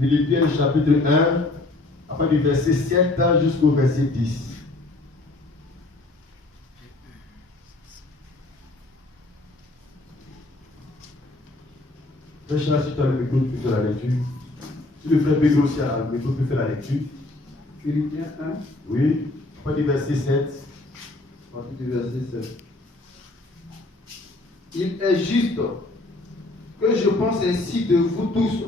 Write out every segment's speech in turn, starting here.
Philippiens chapitre 1, à partir du verset 7 jusqu'au verset 10. Frère Charles, si tu as le micro, tu peux faire la lecture. Si le frère Pedro aussi a le micro, tu peux faire la lecture. Philippiens 1. Oui, à partir du verset 7. À partir du verset 7. Il est juste que je pense ainsi de vous tous,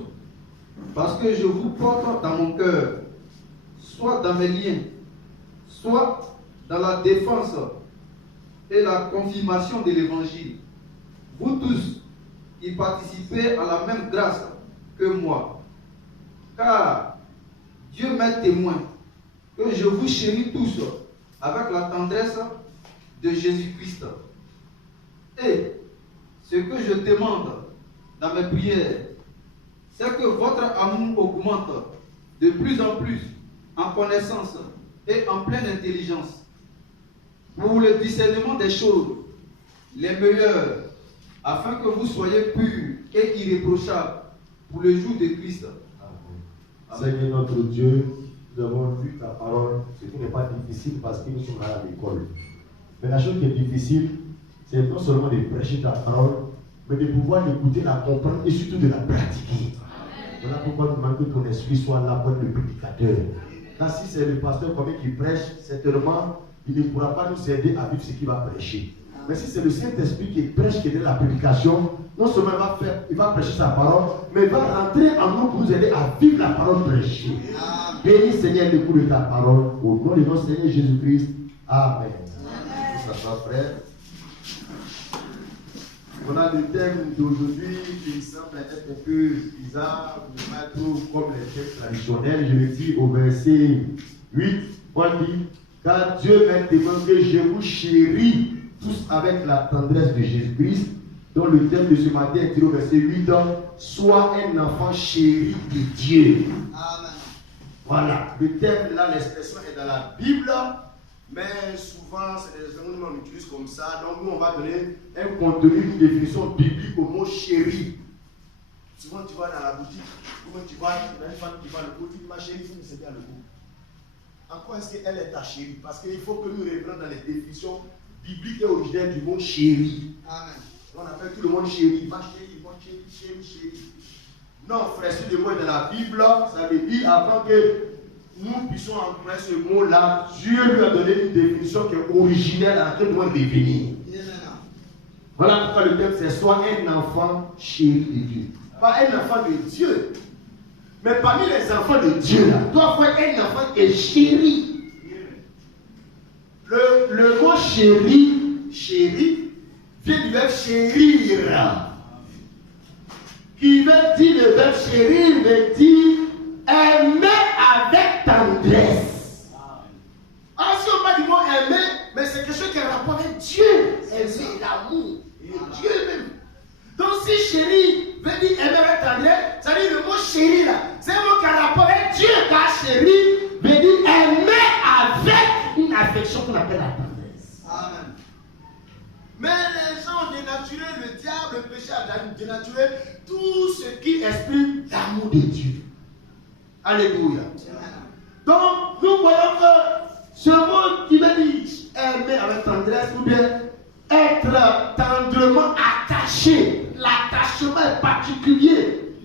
parce que je vous porte dans mon cœur, soit dans mes liens, soit dans la défense et la confirmation de l'évangile. Vous tous, qui participez à la même grâce que moi. Car Dieu m'est témoin que je vous chéris tous avec la tendresse de Jésus-Christ. Et ce que je demande dans mes prières, c'est que votre amour augmente de plus en plus en connaissance et en pleine intelligence pour le discernement des choses les meilleures, afin que vous soyez purs et irréprochables pour le jour de Christ. Amen. Seigneur notre Dieu, nous avons lu ta parole, ce qui n'est pas difficile parce que nous sommes à l'école. Mais la chose qui est difficile, c'est non seulement de prêcher ta parole, mais de pouvoir l'écouter, la comprendre et surtout de la pratiquer. Voilà pourquoi nous demandons que ton esprit soit là pour le prédicateur. Car si c'est le pasteur comme qui prêche, certainement, il ne pourra pas nous aider à vivre ce qu'il va prêcher. Mais si c'est le Saint-Esprit qui prêche, qui est dans la prédication, non seulement il va prêcher sa parole, mais il va rentrer en nous pour nous aider à vivre la parole prêchée. Bénis Seigneur le coup de ta parole, au nom de notre Seigneur Jésus-Christ. Amen. Ça va, frère. On a le thème d'aujourd'hui qui semble être un peu bizarre, mais pas trop comme les thèmes traditionnels. Je le dis au verset 8, on dit, car Dieu m'a demandé que je vous chéris tous avec la tendresse de Jésus-Christ, dont le thème de ce matin est au verset 8, sois un enfant chéri de Dieu. Amen. Voilà, le thème là, l'expression est dans la Bible, mais souvent c'est des expressions qu'on utilise comme ça. Donc nous on va donner un contenu, une définition biblique au mot chéri. Souvent tu vas dans la boutique, ou même tu vas dans une femme qui va le goût, tu dis ma chérie, il faut me servir le goût. En quoi est-ce qu'elle est ta chérie? Parce qu'il faut que nous revenons dans les définitions biblique et originelle du mot chéri. Amen. On appelle tout le monde chéri. Ma chérie, mon chéri, chéri, chéri. Non, frère, si le mot est dans la Bible, ça veut dire avant que nous puissions employer ce mot-là, Dieu lui a donné une définition qui est originelle à laquelle nous devons revenir. Voilà pourquoi le thème c'est soit un enfant chéri de Dieu. Pas un enfant de Dieu. Mais parmi les enfants de Dieu, là, toi, faut être un enfant qui est chéri. Le mot chéri, vient du verbe chérir. Qui veut dire le verbe chérir, veut dire aimer avec tendresse. Alors si on parle du mot aimer, mais c'est quelque chose qui a rapport avec Dieu. Aimer, l'amour, Dieu même. Donc si chéri veut dire aimer avec tendresse, ça veut dire le mot chéri là, c'est un mot qui a rapport avec Dieu. Car chéri veut dire aimer avec une affection qu'on appelle la tendresse. Amen. Mais les gens ont dénaturé le diable, le péché a dénaturé tout ce qui exprime l'amour de Dieu. Alléluia. Donc, nous voyons que ce mot qui veut dire aimer avec tendresse ou bien être tendrement attaché, l'attachement est particulier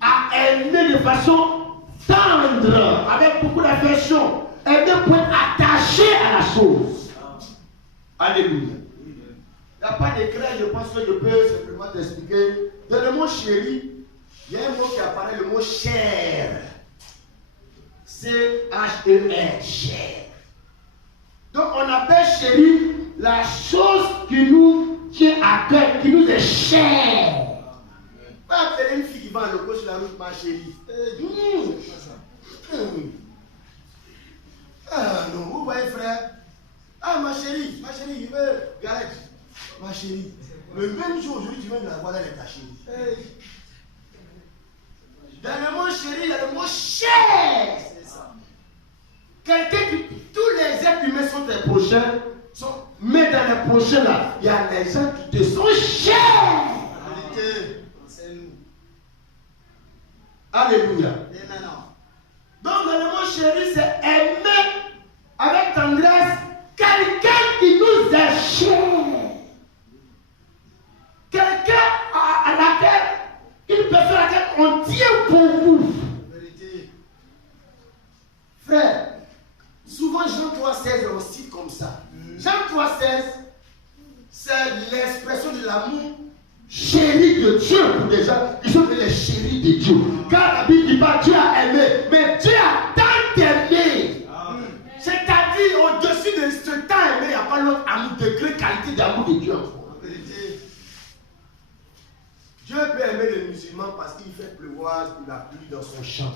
à aimer de façon tendre, avec beaucoup d'affection, aimer pour être attaché à la chose. Alléluia. Il n'y a pas d'écran, je pense que je peux simplement t'expliquer. Dans le mot chéri, il y a un mot qui apparaît, le mot cher. C-H-E-R, cher. Donc on appelle chéri la chose qui nous tient à cœur, qui nous est chère. Pas appeler une fille qui va à l'eau sur la route, ma chérie. Ah non, vous voyez frère. Ah ma chérie, il veut garage. Ma chérie, le même jour aujourd'hui, tu viens de la voir, elle est ta chérie. Dans le mot chéri, il y a le mot cher. C'est ça. Quelqu'un qui, tous les êtres humains sont tes prochains, mais dans les prochains là, il y a les gens qui te sont chers. C'est nous. Alléluia. Alléluia. Amen. Donc le mot chéri, c'est aimer avec tendresse quelqu'un qui nous est cher. Quelqu'un à laquelle, une personne à laquelle on tient beaucoup. Vérité. Frère, souvent Jean 3,16 on cite comme ça. Jean 3,16, c'est l'expression de l'amour chéri de Dieu pour des gens qui sont les chéris de Dieu. Car la Bible dit pas Dieu a aimé, mais Dieu a tant aimé. C'est-à-dire au-dessus de ce temps aimé, il n'y a pas l'autre amour, degré, qualité d'amour de Dieu. Dieu peut aimer les musulmans parce qu'il fait pleuvoir la pluie dans son champ.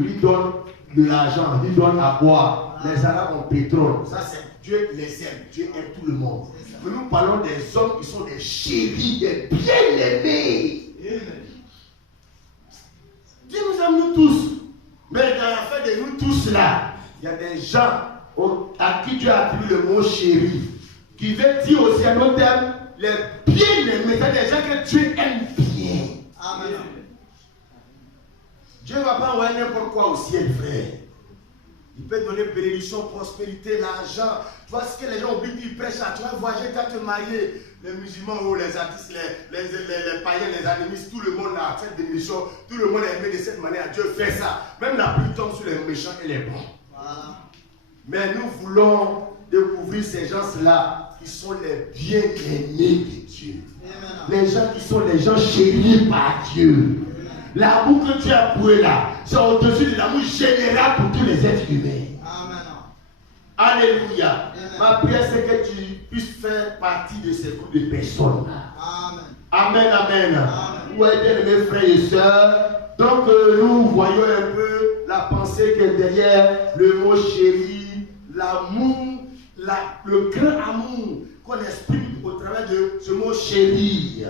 Il lui donne de l'argent, il lui donne à boire. Les Arabes ont pétrole. Ça, c'est Dieu les aime. Dieu aime tout le monde. Mais nous parlons des hommes qui sont des chéris, des bien-aimés. Dieu nous aime nous tous. Mais dans l'affaire de nous tous là, il y a des gens à qui Dieu a attribué le mot chéri, qui veut dire aussi à nos termes les bien-aimés, c'est des gens que Dieu aime bien. Amen. Dieu ne va pas envoyer n'importe quoi au ciel, frère. Il peut donner bénédiction, prospérité, l'argent. Tu vois ce que les gens oublient, ils prêchent là. Tu vas voyager, tu vas te marier. Les musulmans ou les artistes, les païens, les animistes, tout le monde a cette bénédiction. Tout le monde est aimé de cette manière. Dieu fait ça. Même la pluie tombe sur les méchants et les bons. Voilà. Mais nous voulons découvrir ces gens-là qui sont les bien-aimés de Dieu. Amen. Les gens qui sont les gens chéris par Dieu. L'amour que Dieu a poué là, c'est au-dessus de l'amour général pour tous les êtres humains. Amen. Alléluia. Amen. Ma prière, c'est que tu puisses faire partie de ces groupes de personnes là. Amen. Amen, amen. Amen. Ouais, bien mes frères et sœurs. Donc, nous voyons un peu la pensée qui est derrière le mot chéri, l'amour, le grand amour qu'on exprime au travers de ce mot chéri.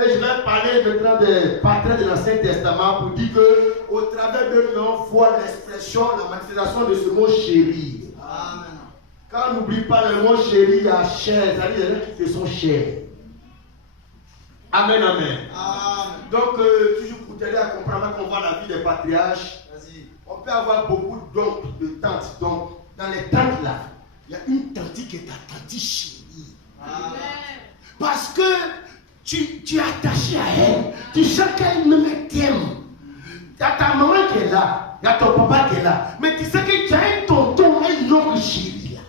Et je vais parler maintenant des patrons de l'Ancien Testament pour dire qu'au travers de nous, on voit l'expression, la manifestation de ce mot chéri. Amen. Quand on n'oublie pas le mot chéri, il y a cher, c'est-à-dire les gens qui te sont chers. Amen, amen. Amen. Donc, toujours pour t'aider à comprendre qu'on voit la vie des patriarches, Vas-y. on peut avoir beaucoup d'oncles, de tantes. Donc, dans les tantes là, il y a une tante qui est ta tante chérie. Amen. Parce que tu es attaché à elle. Tu sens qu'elle me t'aime. Il y a ta maman qui est là. Il y a ton papa qui est là. Mais tu sais que tu as un tonton, un oncle chéri là.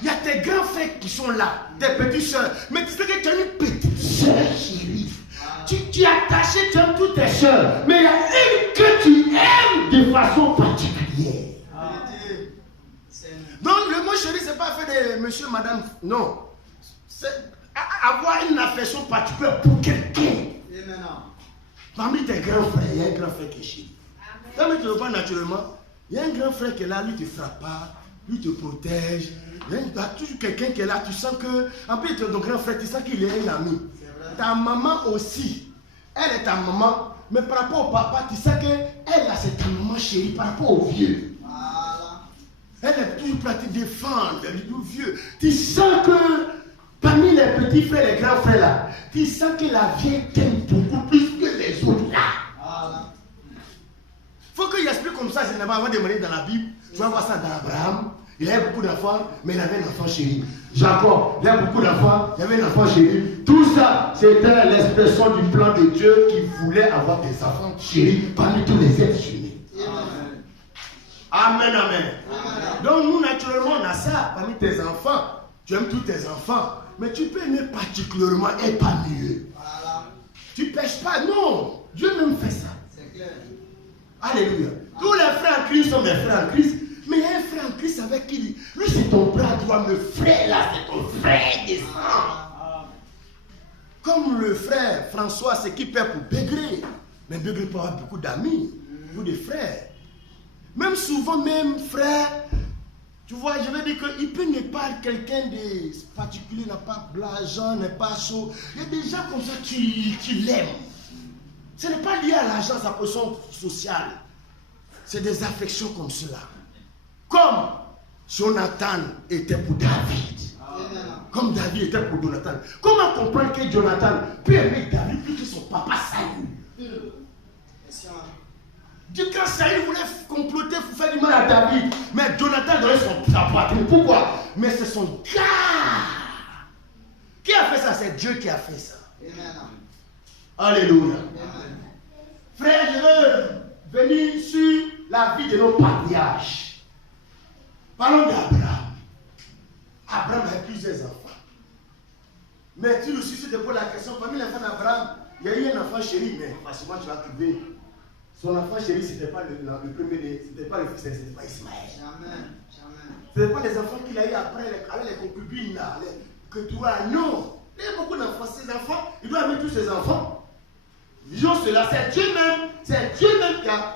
Il y a tes grands frères qui sont là, tes petites soeurs. Mais tu sais que tu as une petite soeur chérie. Tu es attaché, tu aimes toutes tes soeurs. Mais il y a une que tu aimes de façon particulière. Vérité. Donc le mot chéri, c'est pas fait de monsieur, madame. Non. C'est avoir une affection particulière pour quelqu'un. Amen. Parmi tes grands frères, il y a un grand frère qui est chéri. Comme tu le vois naturellement, il y a un grand frère qui est là, lui te frappe pas, lui te protège. Il y a toujours quelqu'un qui est là, tu sens que, en plus ton grand frère, tu sens qu'il est un ami. Ta maman aussi, elle est ta maman, mais par rapport au papa, tu sais qu'elle là, c'est ta maman chérie par rapport au vieux. Voilà. Elle est toujours prête à te défendre, les vieux. Tu sens que parmi les petits frères, les grands frères là, tu sens que la vieille t'aime beaucoup plus que les autres là. Voilà. Faut qu'il explique comme ça, généralement, avant de demander dans la Bible. Tu vas voir ça dans Abraham. Il avait beaucoup d'enfants, mais il avait un enfant chéri. Jacob, il avait beaucoup d'enfants, il avait un enfant chéri. Tout ça, c'était l'expression du plan de Dieu qui voulait avoir des enfants chéris parmi tous les êtres humains. Amen. Amen, amen. Amen. Donc nous, naturellement, on a ça parmi tes enfants. Tu aimes tous tes enfants, mais tu peux aimer particulièrement et parmi eux. Voilà. Tu ne pêches pas, non. Dieu même fait ça. C'est clair. Alléluia. Tous les frères en Christ sont des frères en Christ. Mais il y a un frère en Christ avec qui lui c'est ton bras droit, le frère là, c'est ton frère des sang. Comme le frère François, c'est qui perd pour Bégré. Mais Bégré peut avoir beaucoup d'amis, beaucoup de frères. Même souvent, même frère, tu vois, je veux dire qu'il peut ne pas être quelqu'un de particulier, n'a pas l'argent, n'est pas chaud. Il y a des gens comme ça, tu l'aimes. Ce n'est pas lié à l'argent, sa position sociale. C'est des affections comme cela. Comme Jonathan était pour David. Amen. Comme David était pour Jonathan. Comment comprendre que Jonathan peut aimer David plus que son papa Saül? Question. Dieu, quand Saül voulait comploter pour faire du mal à David, mais Jonathan donnait sa patrie. Pourquoi? Mais c'est son gars. Qui a fait ça? C'est Dieu qui a fait ça. Amen. Alléluia. Amen. Frère, je veux venir sur la vie de nos patriarches. Parlons d'Abraham. Abraham a plusieurs enfants. Mais tu nous suscites de poser la question, parmi les enfants d'Abraham, il y a eu un enfant chéri, mais facilement tu vas trouver. Son enfant chéri, ce n'était pas le premier, ce n'était pas le fils, ce n'était pas Ismaël. Jamais. Jamais. Ce n'était pas les enfants qu'il a eu après, les concubines, que toi, non. Il y a beaucoup d'enfants, ses enfants, il doit aimer tous ses enfants. Disons cela, c'est Dieu même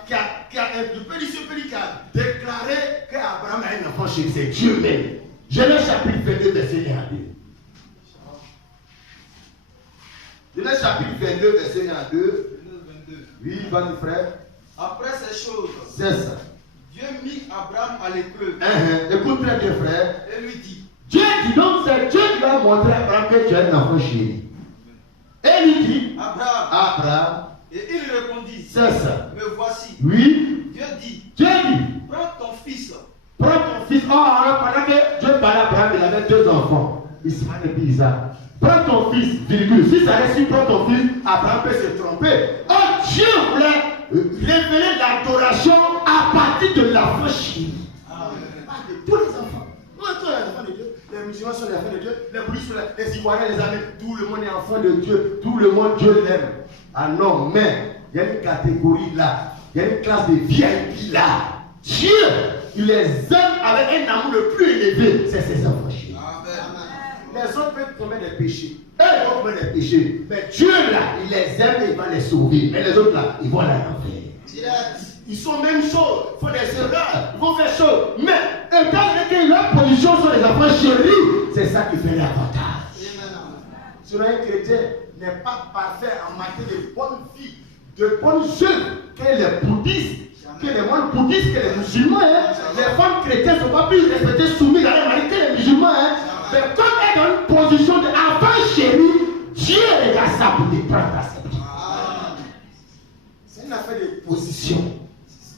qui a déclaré qu'Abraham a un enfant chéri, c'est Dieu même. Genèse chapitre 22, verset 1 à 2. Genèse chapitre 22, verset 1 à 2. Oui, vas-y frère. Après ces choses, C'est ça. Dieu mit Abraham à l'épreuve Écoute très bien frère. et lui dit, Dieu dit donc, c'est Dieu qui va montrer à Abraham que tu es un enfant chéri. Et lui dit, Abraham, et il répondit, c'est ça. me voici. Oui, Dieu dit, Dieu dit, prends ton fils, prends ton fils. Oh, alors pendant que Dieu parlait à Abraham, il avait deux enfants, Ismaël et puis Isaac. Prends ton fils, virgule. Si ça reste, prends ton fils, Abraham peut se tromper. Oh, Dieu voulait révéler l'adoration à partir de l'enfant chéri. Pas de tous les enfants. Non, tous les enfants de Dieu. Les musulmans sont les enfants de Dieu. Les bouddhistes sont les Ivoiriens, les Amis. Tout le monde est enfant de Dieu. Tout le monde, Dieu l'aime. Ah non, mais il y a une catégorie là. Il y a une classe de VIP là. Dieu, il les aime avec un amour le plus élevé. C'est ses enfants chéris. Les autres peuvent commettre des péchés. Eux vont commettre des péchés. Mais Dieu là, il les aime et il va les sauver. Mais les autres là, ils vont aller en enfer. Ils sont même chauds. Ils font des erreurs. Ils vont faire chaud. Mais étant donné que leur position sont les enfants chéris, c'est ça qui fait l'avantage. Sinon, un chrétien n'est pas parfait en matière de bonne vie, de bonnes œuvres que les bouddhistes, que les moines bouddhistes, que les musulmans. Hein. Les femmes chrétiennes ne sont pas plus respectées, soumises à la manière que les musulmans. Hein. Mais comme elle est dans une position d'enfant chéri, Dieu regarde ça pour te prendre à ses pieds. C'est une affaire de position.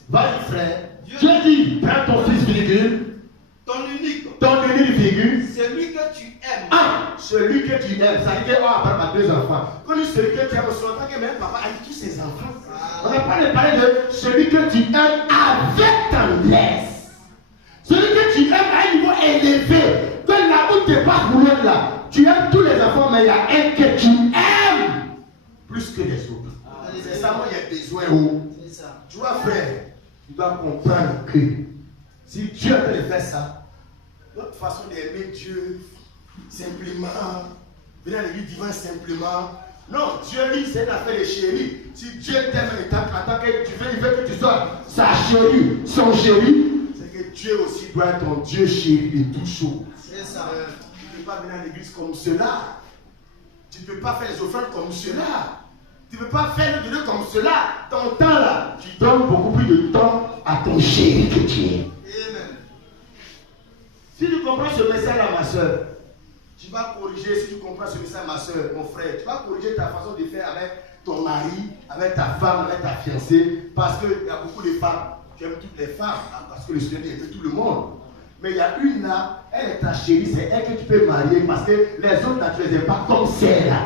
Vas-y frère. Dieu dit, prends ton fils, virgule. ton unique, Ton unique, virgule. celui que tu aimes. Ah, celui que tu aimes. Ça veut dire, oh, après ma deux enfants. Quand on dit celui que tu aimes, on s'entend que même papa aime tous ses enfants. On n'a pas parlé de celui que tu aimes avec tendresse. Celui que tu aimes à un niveau élevé. Que l'amour ne pas pour l'autre là. Tu aimes tous les enfants, mais il y a un que tu aimes plus que les autres. C'est ça, moi, il y a besoin. C'est ça. Tu vois, frère, tu dois comprendre que si Dieu peut faire ça, notre façon d'aimer Dieu, simplement, venir à l'église divine simplement. Non, Dieu dit c'est une affaire de chéri. Si Dieu t'aime en tant que tu veux, il veut que tu sois sa chérie, son chéri. C'est que Dieu aussi doit être ton Dieu chéri de toutes choses. C'est ça. Tu ne peux pas venir à l'église comme cela. Tu ne peux pas faire les offrandes comme cela. Tu ne peux pas faire le Dieu comme cela. Ton temps là, tu donnes beaucoup plus de temps à ton chéri que tu es. Amen. Si tu comprends ce message là, ma soeur, tu vas corriger, si tu comprends ce message, ma soeur, mon frère, tu vas corriger ta façon de faire avec ton mari, avec ta femme, avec ta fiancée, parce qu'il y a beaucoup de femmes, tu aimes toutes les femmes, parce que le Seigneur aime tout le monde. Mais il y a une là, elle est ta chérie, c'est elle que tu peux marier, parce que les autres là, tu ne les aimes pas comme celle-là.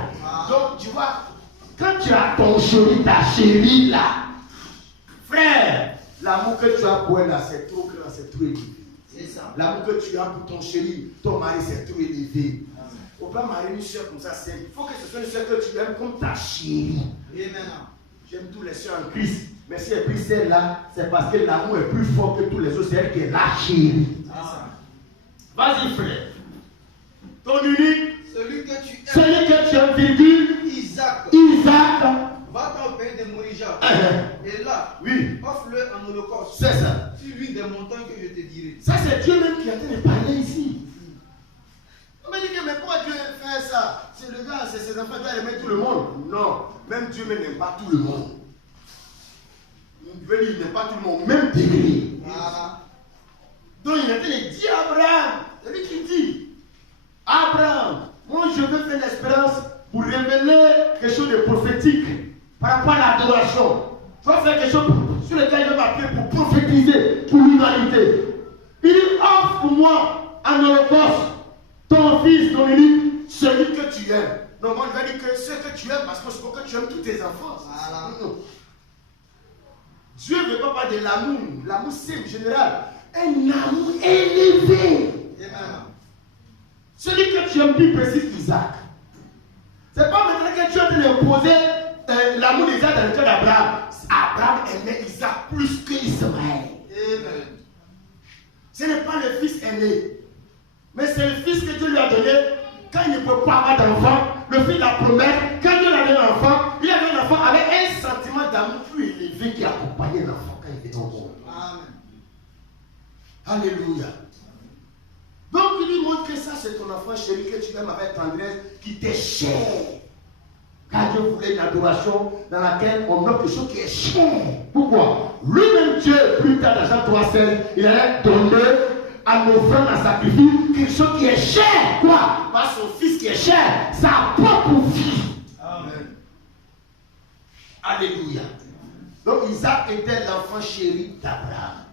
Donc, tu vois, quand tu as ton chéri, ta chérie là, frère, l'amour que tu as pour elle là, c'est trop grand, c'est trop élevé. C'est ça. L'amour que tu as pour ton chéri, ton mari, c'est trop élevé. On peut pas marier une soeur comme ça, il faut que ce soit une soeur que tu aimes comme ta chérie. Amen. J'aime tous les soeurs en Christ, mais si elle prie celle-là, c'est parce que l'amour est plus fort que tous les autres, c'est elle qui est la chérie. Vas-y frère. Ton unique, Celui que tu aimes, celui que tu aimes, virgule, Isaac, Isaac. va dans le pays de Morija. Et là, Oui, offre-le en holocauste. c'est ça. Sur l'une des montagnes que je te dirai. Ça, c'est Dieu même qui est en train de parler ici. On me dit que mais pourquoi Dieu fait ça? C'est le gars, c'est ses enfants, Il aimer tout le monde. Non, même Dieu même n'aime pas tout le monde. Il veut dire, il n'aime pas tout le monde, même degré. Voilà. Donc il est en train de dire à Abraham, c'est lui qui dit, Abraham, moi je veux faire une expérience pour révéler quelque chose de prophétique par rapport à l'adoration. Tu vas faire quelque chose sur lequel il papier pour prophétiser pour l'humanité. Il dit, offre-moi en holocauste ton fils, ton unique, celui que tu aimes. Non, moi je vais dire que ce que tu aimes, parce que c'est pour que tu aimes tous tes enfants. Voilà. Non. Dieu ne veut pas parler de l'amour. L'amour simple, général. Un amour élevé. Amen. Celui que tu aimes, plus précise Isaac. C'est pas maintenant que tu es en train d'imposer l'amour d'Isaac dans le cœur d'Abraham. Abraham aimait Isaac plus qu'Israël. Amen. Ce n'est pas le fils aîné, mais c'est le fils que Dieu lui a donné quand il ne peut pas avoir d'enfant. Le fils de la promesse, quand Dieu lui a donné un enfant, il a donné un enfant avec un sentiment d'amour plus élevé qui accompagnait l'enfant quand il était au monde. Amen. Alléluia. Donc il lui montre que ça c'est ton enfant chéri que tu aimes avec tendresse, qui t'est cher. Car Dieu voulait une adoration dans laquelle on offre quelque chose qui est cher. Pourquoi? Lui-même Dieu, plus tard dans Jean 3,16, il allait donner à nos frères un sacrifice quelque chose qui est cher. Quoi? Pas son fils qui est cher, sa propre fille. Amen. Alléluia. Donc Isaac était l'enfant chéri d'Abraham.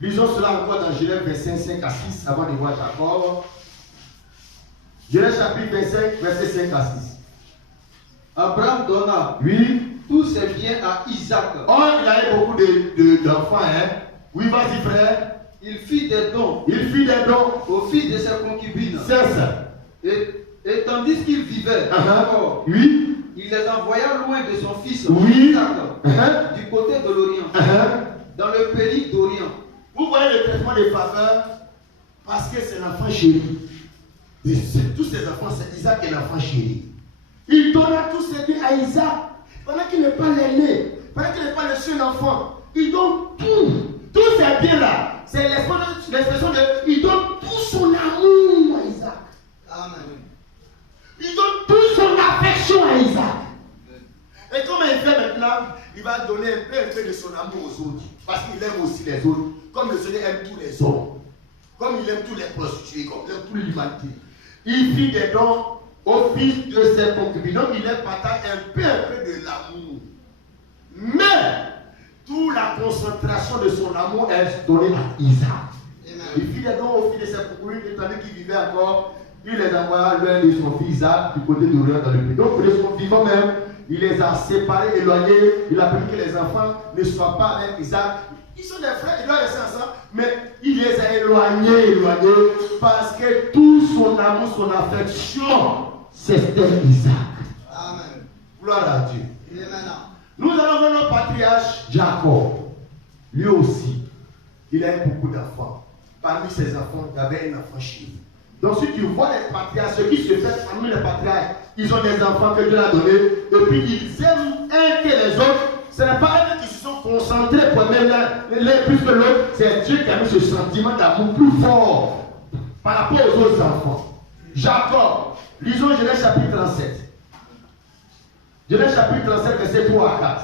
Lisons cela encore dans Genèse 25, 5 à 6, avant de voir Jacob. Genèse chapitre 25, verset 5 à 6. Abraham donna, oui, tous ses biens à Isaac. Oh, il avait beaucoup d'enfants, hein. Oui, vas-y, frère. Il fit des dons. Il fit des dons aux fils de ses concubines. C'est ça. Et tandis qu'il vivait, encore, oui, il les envoya loin de son fils, oui, Isaac, du côté de l'Orient, dans le pays d'Orient. Vous voyez le traitement des faveurs, parce que c'est l'enfant chéri. Tous ces enfants, c'est Isaac et l'enfant chéri. Il donna tous ses biens à Isaac, pendant qu'il n'est pas l'aîné, pendant qu'il n'est pas le seul enfant. Il donne tout. Tous ces biens-là, c'est l'expression de. Il donne tout son amour à Isaac. Amen. Il donne toute son affection à Isaac. Et comment il fait maintenant? Il va donner un peu de son amour aux autres. Parce qu'il aime aussi les autres. Comme le Seigneur aime tous les hommes. Comme il aime tous les prostituées. Comme il aime toute l'humanité. Il fit des dons au fils de ses concubines. Donc il leur partage un peu de l'amour. Mais toute la concentration de son amour est donnée à Isaac. Amen. Il fit des dons au fils de ses concubines, étant donné qu'il vivait encore. Il les envoya loin de son fils Isaac du côté d'Orient dans le pays. Donc de son vivant même, il les a séparés, éloignés. Il a permis que les enfants ne soient pas avec Isaac. Ils sont des frères, ils doivent rester ensemble, mais il les a éloignés, parce que tout son amour, son affection, c'était Isaac. Amen. Gloire à Dieu. Nous allons voir notre patriarche Jacob. Lui aussi, il a eu beaucoup d'enfants. Parmi ses enfants, il y avait un enfant chéri. Donc si tu vois les patriarches, ce qui se fait parmi les patriarches, ils ont des enfants que Dieu a donnés, et puis ils aiment un que les autres. Ce n'est pas eux qui se sont concentrés pour aimer l'un plus que l'autre. C'est Dieu qui a mis ce sentiment d'amour plus fort par rapport aux autres enfants. Jacob, lisons Genèse chapitre 37. Genèse chapitre 37, verset 3 à 4.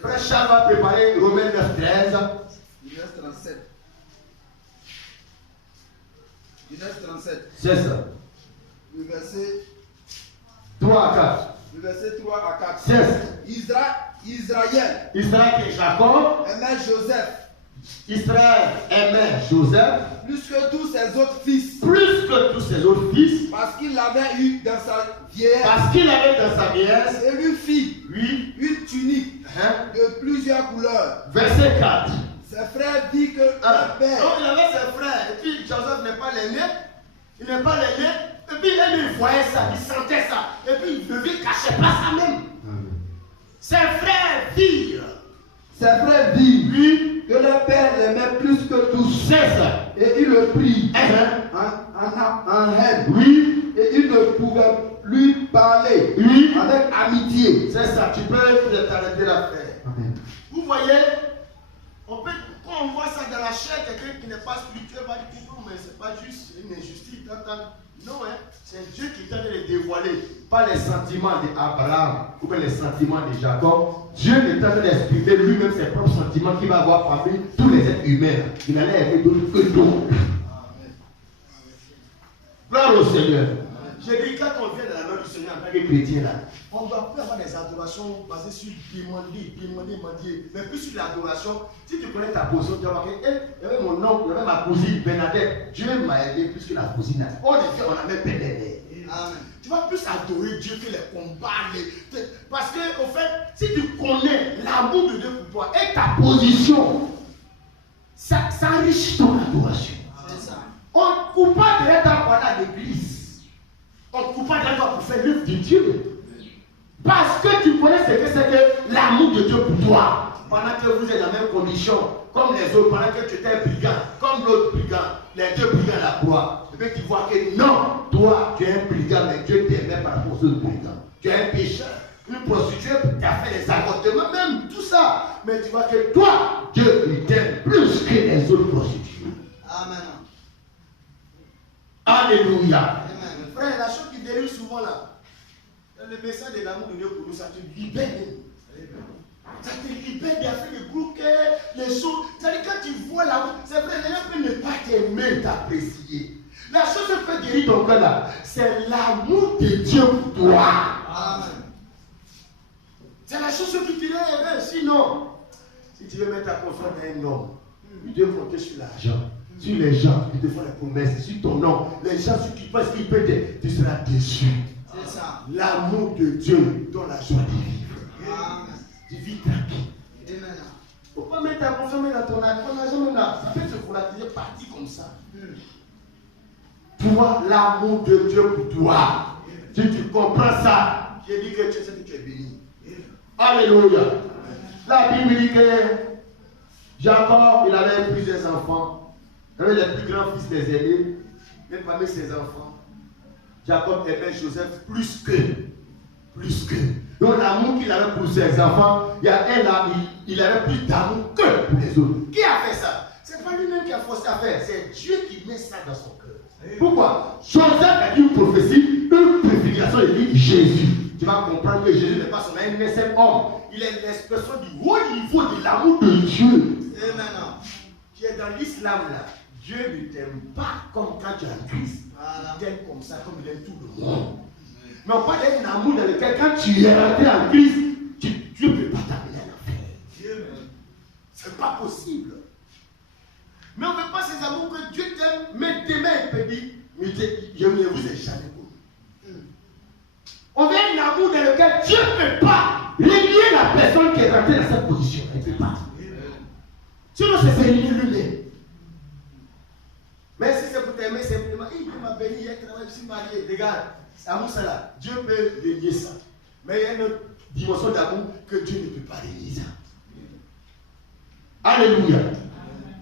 Frère Charles va préparer Romains 9, 13. Genèse 37. Genèse 37. C'est ça. Le verset 3 à 4. Le verset 3 à 4. C'est ça. Israël et Jacob aimait Joseph. Israël aimait Joseph plus que tous ses autres fils. Plus que tous ses autres fils. Parce qu'il l'avait eu dans sa vieillesse. Parce qu'il avait dans sa vieillesse. Et lui fit une tunique de plusieurs couleurs. Verset 4. Ses frères disent que le père. Donc il avait ses frères. Et puis Joseph n'est pas l'aîné. Il n'est pas l'aîné. Et puis il voyait ça, il sentait ça. Et puis il ne lui cachait pas ça même. Ses frères dirent. Oui. Que le père l'aimait plus que tous. C'est ça. Et il le prit en haine. Oui. Et il ne pouvait lui parler. Oui. Avec amitié. C'est ça. Tu peux t'arrêter là, frère. Vous voyez, quand on voit ça dans la chair, quelqu'un qui n'est pas spirituel va dire non, mais c'est pas juste une injustice. Non, c'est Dieu qui t'a de les dévoiler, pas les sentiments d'Abraham ou les sentiments de Jacob. Dieu est en train d'exprimer lui-même ses propres sentiments qu'il va avoir parmi tous les êtres humains. Il allait aimer d'autres que d'autres. Gloire au Seigneur. J'ai dit, quand on vient dans la même du Seigneur en tant que chrétien là. On ne doit plus avoir des adorations basées sur demander, mais plus sur l'adoration. Si tu connais ta position, tu vas voir que il y avait mon oncle, il y avait ma cousine Bernadette. Dieu m'a aidé plus que la cousine là. On a même pédé. Amen. Tu vas plus adorer Dieu que les combats. Parce que, au fait, si tu connais l'amour de Dieu pour toi Et ta position, ça enrichit ton adoration. c'est ça. On ne coupe pas derrière ta parole à l'église. On ne coupe pas derrière toi pour faire l'œuvre de Dieu. Parce que tu connais ce que c'est que l'amour de Dieu pour toi. Pendant que vous êtes dans la même condition, comme les autres, pendant que tu étais un brigand, comme l'autre brigand, les deux brigands à la croix. Et puis tu vois que non, toi, tu es un brigand, mais Dieu t'aimait par rapport aux autres brigands. Tu es un pécheur, une prostituée, tu as fait des avortements, même tout ça. Mais tu vois que toi, Dieu il t'aime plus que les autres prostituées. Amen. Alléluia. Amen. Frère, la chose qui dérive souvent là, le message de l'amour de Dieu pour nous, ça te libère. Ça te libère des affaires de groupe, les choses. C'est-à-dire quand tu vois l'amour, c'est vrai, les gens peuvent ne pas t'aimer, t'apprécier. La chose qui peut guérir ton cœur là, c'est l'amour de Dieu pour toi. Amen. C'est la chose qui te rend heureux. Sinon, si tu veux mettre ta confiance dans un homme, il doit compter sur l'argent, sur les gens qui te font les promesses, sur ton nom, les gens sur qui pensent qu'ils peuvent t'aider, tu seras déçu. C'est ça. L'amour de Dieu donne la joie de vivre. Amen. Tu vis tranquille. Il ne faut pas mettre ta confiance dans ton argent, même là. Ça peut se volatiliser, partir comme ça. Toi, l'amour de Dieu pour toi. Si tu comprends ça, j'ai dit que tu sais que tu es béni. Alléluia. La Bible dit que Jacob, il avait plusieurs enfants. Il avait les plus grands fils des aînés. Même parmi ses enfants, Jacob aimait Joseph plus que. Donc l'amour qu'il avait pour ses enfants, il y a un là, il avait plus d'amour que pour les autres. Qui a fait ça? C'est pas lui-même qui a forcé à faire, c'est Dieu qui met ça dans son cœur. Pourquoi? Joseph a dit une prophétie, une préfiguration de lui, Jésus. Tu vas comprendre que Jésus n'est pas son un homme. Il est l'expression du haut niveau de l'amour de Dieu. Et maintenant, tu es dans l'islam là. Dieu ne t'aime pas comme quand tu es en Christ. Il t'aime comme ça, comme il aime tout le monde. Mais on parle d'un amour dans lequel quand tu es rentré en Christ, Dieu ne peut pas t'amener à l'enfer. C'est pas possible. Mais on ne veut pas ces amours que Dieu t'aime, mais demain il peut dire, mais je ne vous ai jamais connu. On veut un amour dans lequel Dieu ne peut pas relier la personne qui est rentrée dans cette position. Elle ne peut pas. Sinon c'est relier lui-même. Mais si c'est pour t'aimer simplement, il m'a béni, il a travaillé, je suis marié, regarde. Amour, ça là, Dieu peut relier ça. Mais il y a une autre dimension d'amour que Dieu ne peut pas relier ça. Alléluia.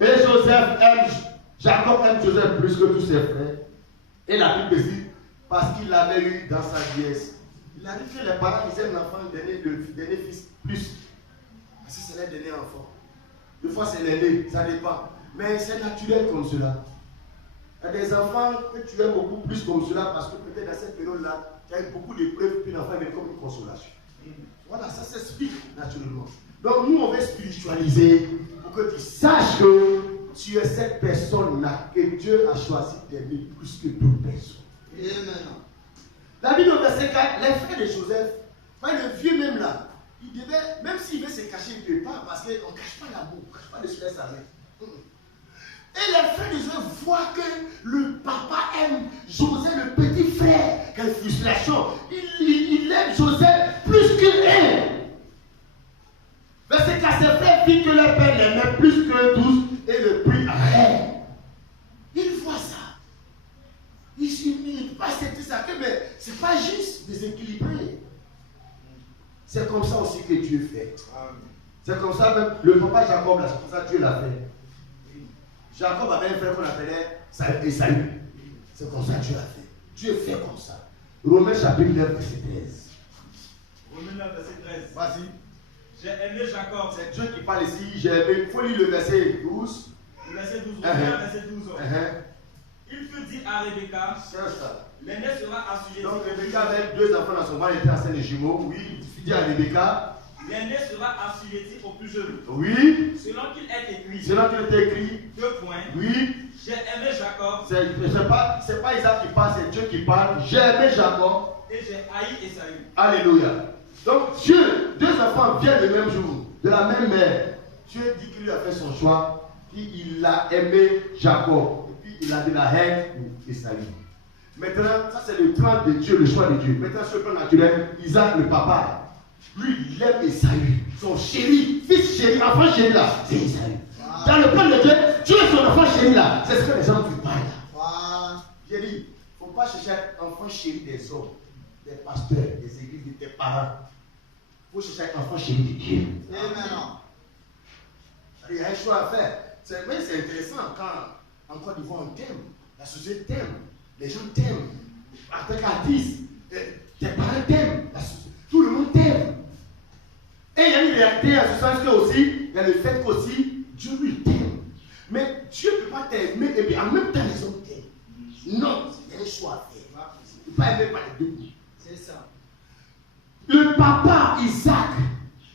Et Jacob aime Joseph plus que tous ses frères. Et la Bible dit, parce qu'il l'avait eu dans sa vieillesse. Il arrive que les parents, ils aiment l'enfant, le dernier fils plus. Parce que c'est le dernier enfant. Des fois c'est l'aîné, ça dépend. Mais c'est naturel comme cela. Il y a des enfants que tu aimes beaucoup plus comme cela parce que peut-être dans cette période-là, tu as eu beaucoup d'épreuves, puis l'enfant vient comme une consolation. Voilà, ça s'explique naturellement. Donc nous, on va spiritualiser pour que tu saches que tu es cette personne-là que Dieu a choisi d'aimer plus que d'autres personnes. Et maintenant, la Bible au verset 4, les frères de Joseph, le vieux même là, il devait, même s'il veut se cacher, il ne peut pas parce qu'on ne cache pas l'amour, on ne cache pas le soleil sa main. Et les frères de Joseph voient que le papa aime Joseph, le petit frère. Quelle frustration! Il aime Joseph plus que eux. Verset 4, ses frères virent que leur père l'aimait plus que tous et le prit à rien. Il voit ça. Il ne peut pas accepter ça. Mais ce n'est pas juste déséquilibré. C'est comme ça aussi que Dieu fait. C'est comme ça même le papa Jacob, c'est comme ça que Dieu l'a fait. Jacob avait un frère qu'on appelait Esaü. C'est comme ça que Dieu l'a fait. Dieu fait comme ça. Romains chapitre 9, verset 13. Romains 9, verset 13. Vas-y. J'ai aimé Jacob. C'est Dieu qui parle ici. J'ai aimé. Il faut lire le verset 12. Le verset 12. Romains, verset 12. Il fut dit à Rebecca. C'est ça. L'aîné sera assujetti. Donc Rebecca avait deux enfants dans son ventre. Il était enceinte de jumeaux. Oui. Il fut dit à Rebecca. L'aîné sera assujetti au plus jeune. Oui. Selon qu'il est écrit. Selon qu'il est écrit. 2 points. Oui. J'ai aimé Jacob. C'est pas Isaac qui parle, c'est Dieu qui parle. J'ai aimé Jacob. Et et j'ai haï Esaü. Alléluia. Donc Dieu, deux enfants viennent le même jour, de la même mère. Dieu dit qu'il lui a fait son choix, puis il a aimé Jacob, et puis il a de la haine pour Esaü. Maintenant, ça c'est le plan de Dieu, le choix de Dieu. Maintenant, sur le plan naturel, Isaac, le papa, lui, il aime Esaü, son chéri, fils chéri, enfant chéri là, c'est Esaü. Dans le plan de Dieu, Dieu est son enfant chéri là, c'est ce que les gens ne parlent là. Voilà. J'ai dit, il ne faut pas chercher un enfant chéri des hommes, des pasteurs, des églises, de tes parents. Il faut chercher un enfant chéri de Dieu. Amen. Il y a un choix à faire. Mais c'est intéressant quand en Côte d'Ivoire on t'aime, la société t'aime, les gens t'aiment, en tant qu'artiste, tes parents t'aiment, tout le monde t'aime. Et il y a une réalité à ce sens que aussi, il y a le fait qu'aussi, Dieu lui t'aime. Mais Dieu ne peut pas t'aimer et puis en même temps les hommes t'aiment. Non, il y a un choix à faire. Il ne peut pas aimer par les deux bouts. C'est ça. Le papa Isaac,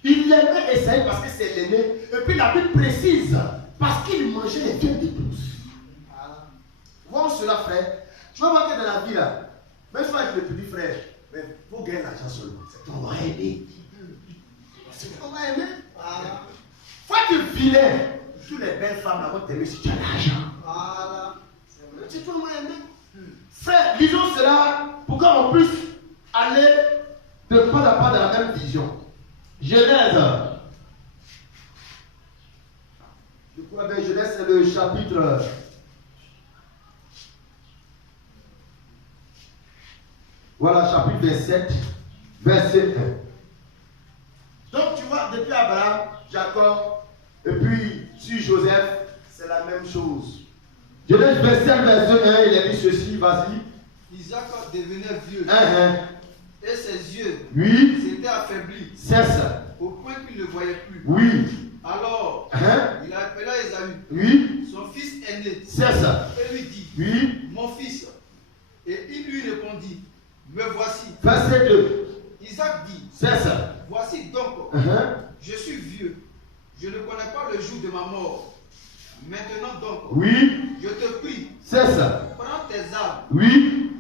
il aimait Esaü parce que c'est l'aîné. Et puis la Bible précise, parce qu'il mangeait les biens de tous. Voilà. Voir cela, frère. Tu vas voir que dans la vie, là, même si tu es le petit frère, mais il faut gagner l'argent seulement. C'est qu'on va aimer. C'est qu'on va aimer. Voilà. Faut être vilain. Toutes les belles femmes là vont t'aimer si tu as l'argent. Voilà. C'est vrai. C'est tout le monde aimer. Frère, lisons cela pour qu'on puisse aller de pas à pas dans la même vision. Genèse. Je crois bien Genèse, c'est le chapitre. Voilà, chapitre 27, verset 1. Donc tu vois, depuis Abraham, Jacob, et puis sur Joseph, c'est la même chose. Genèse 27, verset 1, il a dit ceci, vas-y. Isaac devenait vieux et ses yeux Oui, s'étaient affaiblis cesse. au point qu'il ne voyait plus. Oui, Alors, il appela Esaü, oui, son fils aîné, cesse. et lui dit, Oui, mon fils. Et il lui répondit, me voici. verset 2, Isaac dit, cesse. voici donc, je suis vieux, je ne connais pas le jour de ma mort. Maintenant donc, Oui, je te prie, cesse. prends tes armes, Oui,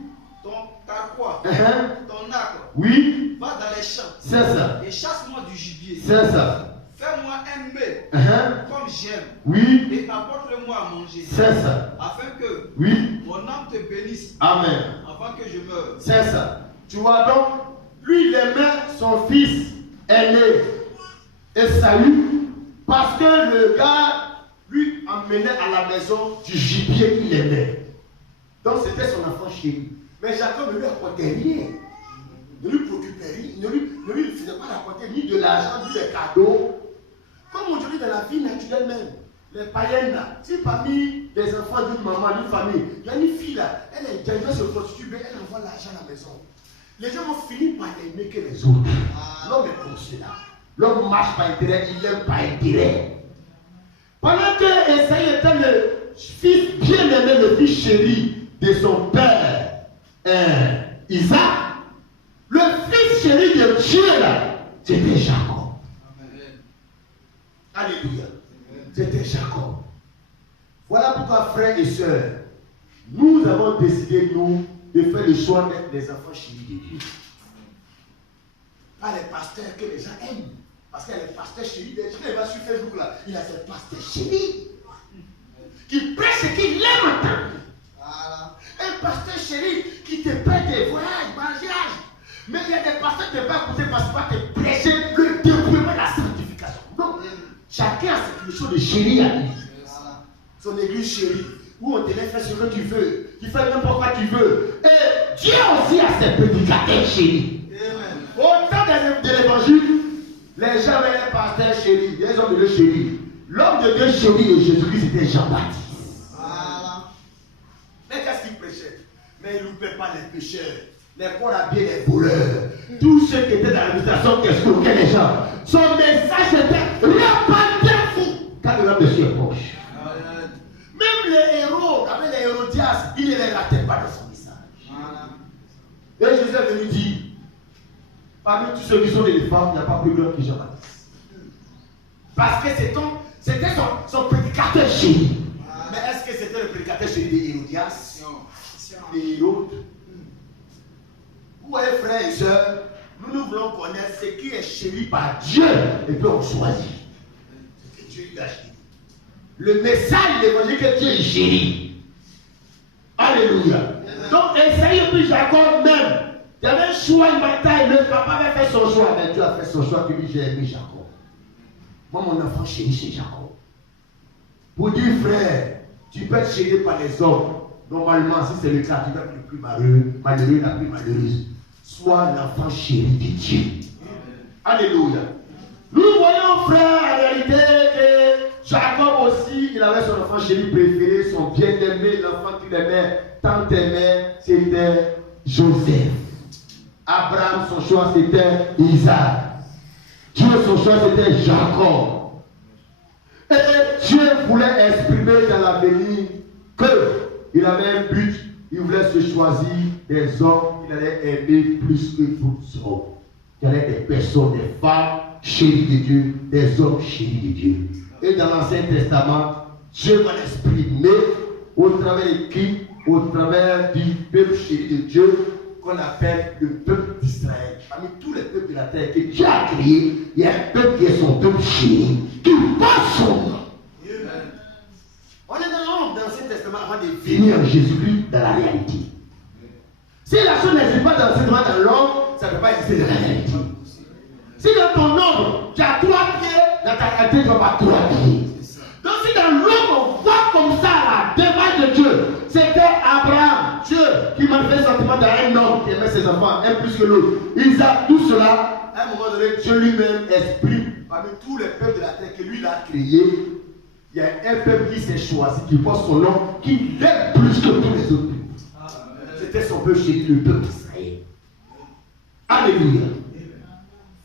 ton carquois, ton arc, oui, va dans les champs cesse. et chasse-moi du gibier. Cesse. Fais-moi un mets comme j'aime Oui, et apporte-le-moi à manger, cesse. afin que Oui, mon âme te bénisse amen. avant que je meure. Cesse. Tu vois donc, lui il aimait son fils aîné, Esaü, parce que le gars lui emmenait à la maison du gibier qu'il aimait. Donc c'était son enfant chéri. Mais Jacob ne lui apportait rien. Ne lui préoccupait rien. Ne lui faisait pas apporter ni de l'argent, ni des cadeaux. Comme aujourd'hui dans la vie naturelle même. Les païennes là, si parmi les enfants d'une maman, d'une famille, il y a une fille là, elle doit se prostituer, elle envoie l'argent à la maison. Les gens vont finir par l'aimer que les autres. L'homme est comme cela. L'homme marche par intérêt, il n'aime pas intérêt. Pendant que Esaü était le fils bien-aimé, le fils chéri de son père, Isaac, le fils chéri de Dieu là, c'était Jacob. Alléluia. C'était Jacob. Voilà pourquoi, frères et sœurs, nous avons décidé, nous, de faire le choix d'être des enfants chéris de Dieu. Pas les pasteurs que les gens aiment. Parce qu'il y a les pasteurs chéris de Dieu. Il va sur Facebook là. Il y a ces pasteurs chéris qui prêchent ce qu'il aime entendre. Voilà. Un pasteur chéri qui te paie des voyages, mariages. Mais il y a des pasteurs qui ne peuvent pas écouter parce qu'il va te prêcher le développement de la sanctification. Non. Chacun a cette mission de chéri à lui. Voilà. Son église chérie, où on te laisse faire ce que tu veux, tu fais n'importe quoi tu veux. Et Dieu aussi a ses prédicateurs chéris. Amen. Au temps de l'évangile, les gens avaient un pasteur chéri, des hommes de Dieu chéri. L'homme de Dieu chéri de Jésus-Christ, c'était Jean-Baptiste. Voilà. Mais qu'est-ce qu'il prêchait? Mais il ne loupait pas les pécheurs, les corabbiers, les voleurs, tous ceux qui étaient dans l'administration qui escroquaient les gens. Son message était repentez-vous, car le monsieur est proche. Même les héros, avec les Hérodias, il ne les ratait pas dans son message. Voilà. Et Jésus est venu dire, parmi tous ceux qui sont des femmes, il n'y a pas plus grand que Jean-Baptiste. Parce que c'était son prédicateur chéri. Mais est-ce que c'était le prédicateur chéri des Hérodias? Non. Des Hérodes? Vous voyez, frères et sœurs, nous voulons connaître ce qui est chéri par Dieu et puis on choisit. Ce que Dieu lui a chéri. Le message de l'évangile que Dieu est chéri. Alléluia. Donc, Esaïe et puis Jacob même. Il y avait un choix, une bataille. Le papa avait fait son choix. Mais Dieu a fait son choix. Qu'il dit, j'ai aimé Jacob. Moi, mon enfant chéri, c'est Jacob. Pour dire, frère, tu peux être chéri par les hommes. Normalement, si c'est le cas, tu vas être le plus malheureux, la plus malheureuse. Sois l'enfant chéri de Dieu. Alléluia. Nous voyons, frère, en réalité, que Jacob aussi, il avait son enfant chéri préféré, son bien-aimé, l'enfant qu'il aimait, tant aimait, c'était Joseph. Abraham, son choix, c'était Isaac. Dieu, son choix, c'était Jacob. Et Dieu voulait exprimer dans l'avenir qu'il avait un but. Il voulait se choisir des hommes qu'il allait aimer plus que d'autres hommes. Il y avait des personnes, des femmes chéries de Dieu, des hommes chéris de Dieu. Et dans l'Ancien Testament, Dieu va l'exprimer au travers des qui, au travers du peuple chéri de Dieu qu'on appelle le peuple d'Israël. Parmi tous les peuples de la terre que Dieu a créé, il y a un peuple qui est son peuple chéri, qui porte son nom. On est dans l'Ancien Testament avant de venir en Jésus-Christ dans la réalité. Si la chose n'existe pas dans l'Ancien Testament dans l'homme, ça ne peut pas exister dans la réalité. Si dans ton nombre, tu as 3 pieds, dans ta réalité, tu n'as pas 3 pieds. Donc si dans l'homme, on voit comme ça la démarche de Dieu, c'était Abraham, Dieu, qui manifeste sentiment dans un homme qui aimait ses enfants, un plus que l'autre. Isaac, tout cela, à un moment donné, Dieu lui-même exprime parmi tous les peuples de la terre que lui il a créé. Il y a un peuple qui s'est choisi, qui porte son nom, qui l'aime plus que tous les autres peuples. C'était son peuple chéri, le peuple d'Israël. Alléluia.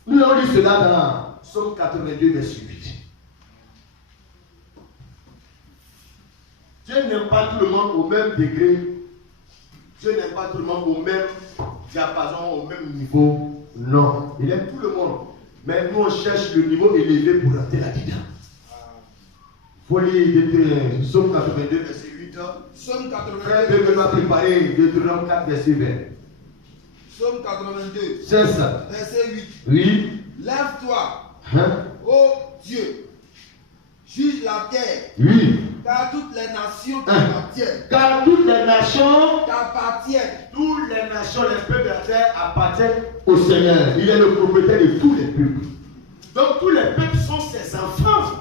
Nous avons lu cela dans Psaume 82, verset 8. Dieu n'aime pas tout le monde au même degré. Dieu n'aime pas tout le monde au même diapason, au même niveau. Non, il aime tout le monde. Mais nous, on cherche le niveau élevé pour rentrer là-dedans. Il faut lire Psaume 82, verset 8. Psaume 82. Frère, Dieu va préparer Deutéronome 4, verset 20. Psaume 82. C'est ça. Verset 8. Oui. Lève-toi, Hein? ô Dieu, juge la terre, Oui. car toutes les nations t'appartiennent. Car toutes les nations, T'appartiennent. toutes les nations, les peuples de la terre appartiennent au Seigneur. Il est le propriétaire de tous les peuples. Donc tous les peuples sont ses enfants.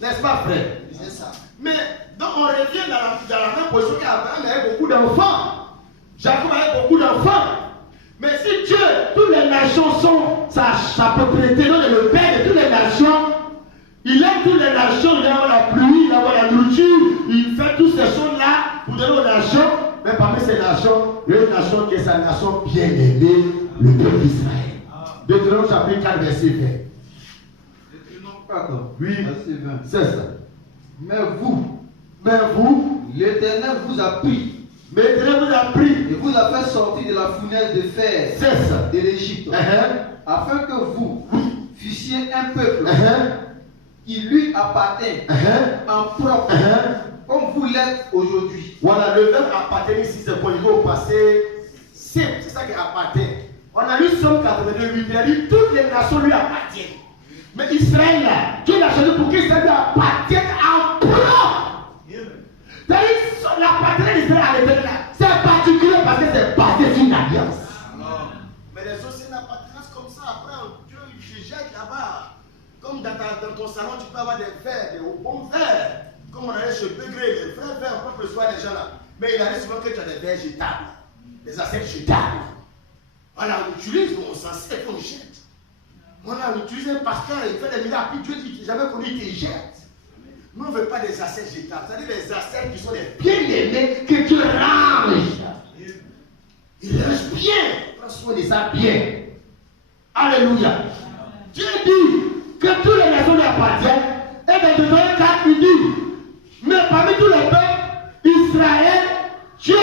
N'est-ce pas, frère? C'est ça. Mais donc on revient dans la même position qu'Abraham avait beaucoup d'enfants. Jacob avait beaucoup d'enfants. Mais si Dieu, toutes les nations sont sa propriété, donc le père de toutes les nations, il aime toutes les nations, il aime la pluie, il aime la nourriture, il fait toutes ces choses-là pour donner aux nations. Mais parmi ces nations, il y a une nation qui est sa nation bien-aimée, le peuple d'Israël. Deutéronome chapitre 4, verset 20. Deutéronome 4, Oui, verset 20. c'est ça. Mais vous, l'Éternel vous a pris l'Éternel vous a pris, et vous a fait sortir de la fournaise de fer c'est ça. de l'Égypte, afin que vous fussiez un peuple qui lui appartient en propre, comme vous l'êtes aujourd'hui. Voilà, le verbe appartenir ici, c'est conjugué au passé simple, c'est ça qui appartient. On a lu Psaume 82, il a dit toutes les nations lui appartiennent. Mais Israël, là, Dieu l'a choisi pour qu'Israël lui appartienne en propre. C'est-à-dire, l'appartenance d'Israël à l'Éternel, c'est particulier parce que c'est basé sur une alliance. Mais les autres, c'est une appartenance comme ça. Après, Dieu, il se jette là-bas. Comme dans ton salon, tu peux avoir des verres, des bons verres. Comme on allait chez Degré, les vrais verres, on peut recevoir les gens là. Mais il arrive souvent que tu as des verres jetables, des assiettes jetables. Voilà, on utilise, on s'en sert, on jette. Voilà, on utilise un pasteur, il fait des miracles, puis Dieu dit, j'avais connu, il te jette. Nous, on ne veut pas des assiettes jetables, c'est-à-dire des assiettes qui sont des bien-aimés que Dieu range. Il range bien, prends soin de ça bien. Alléluia. Dieu dit que tous les nations lui appartiennent, et dans Deutéronome 4, il dit, mais parmi tous les peuples, Israël, Dieu,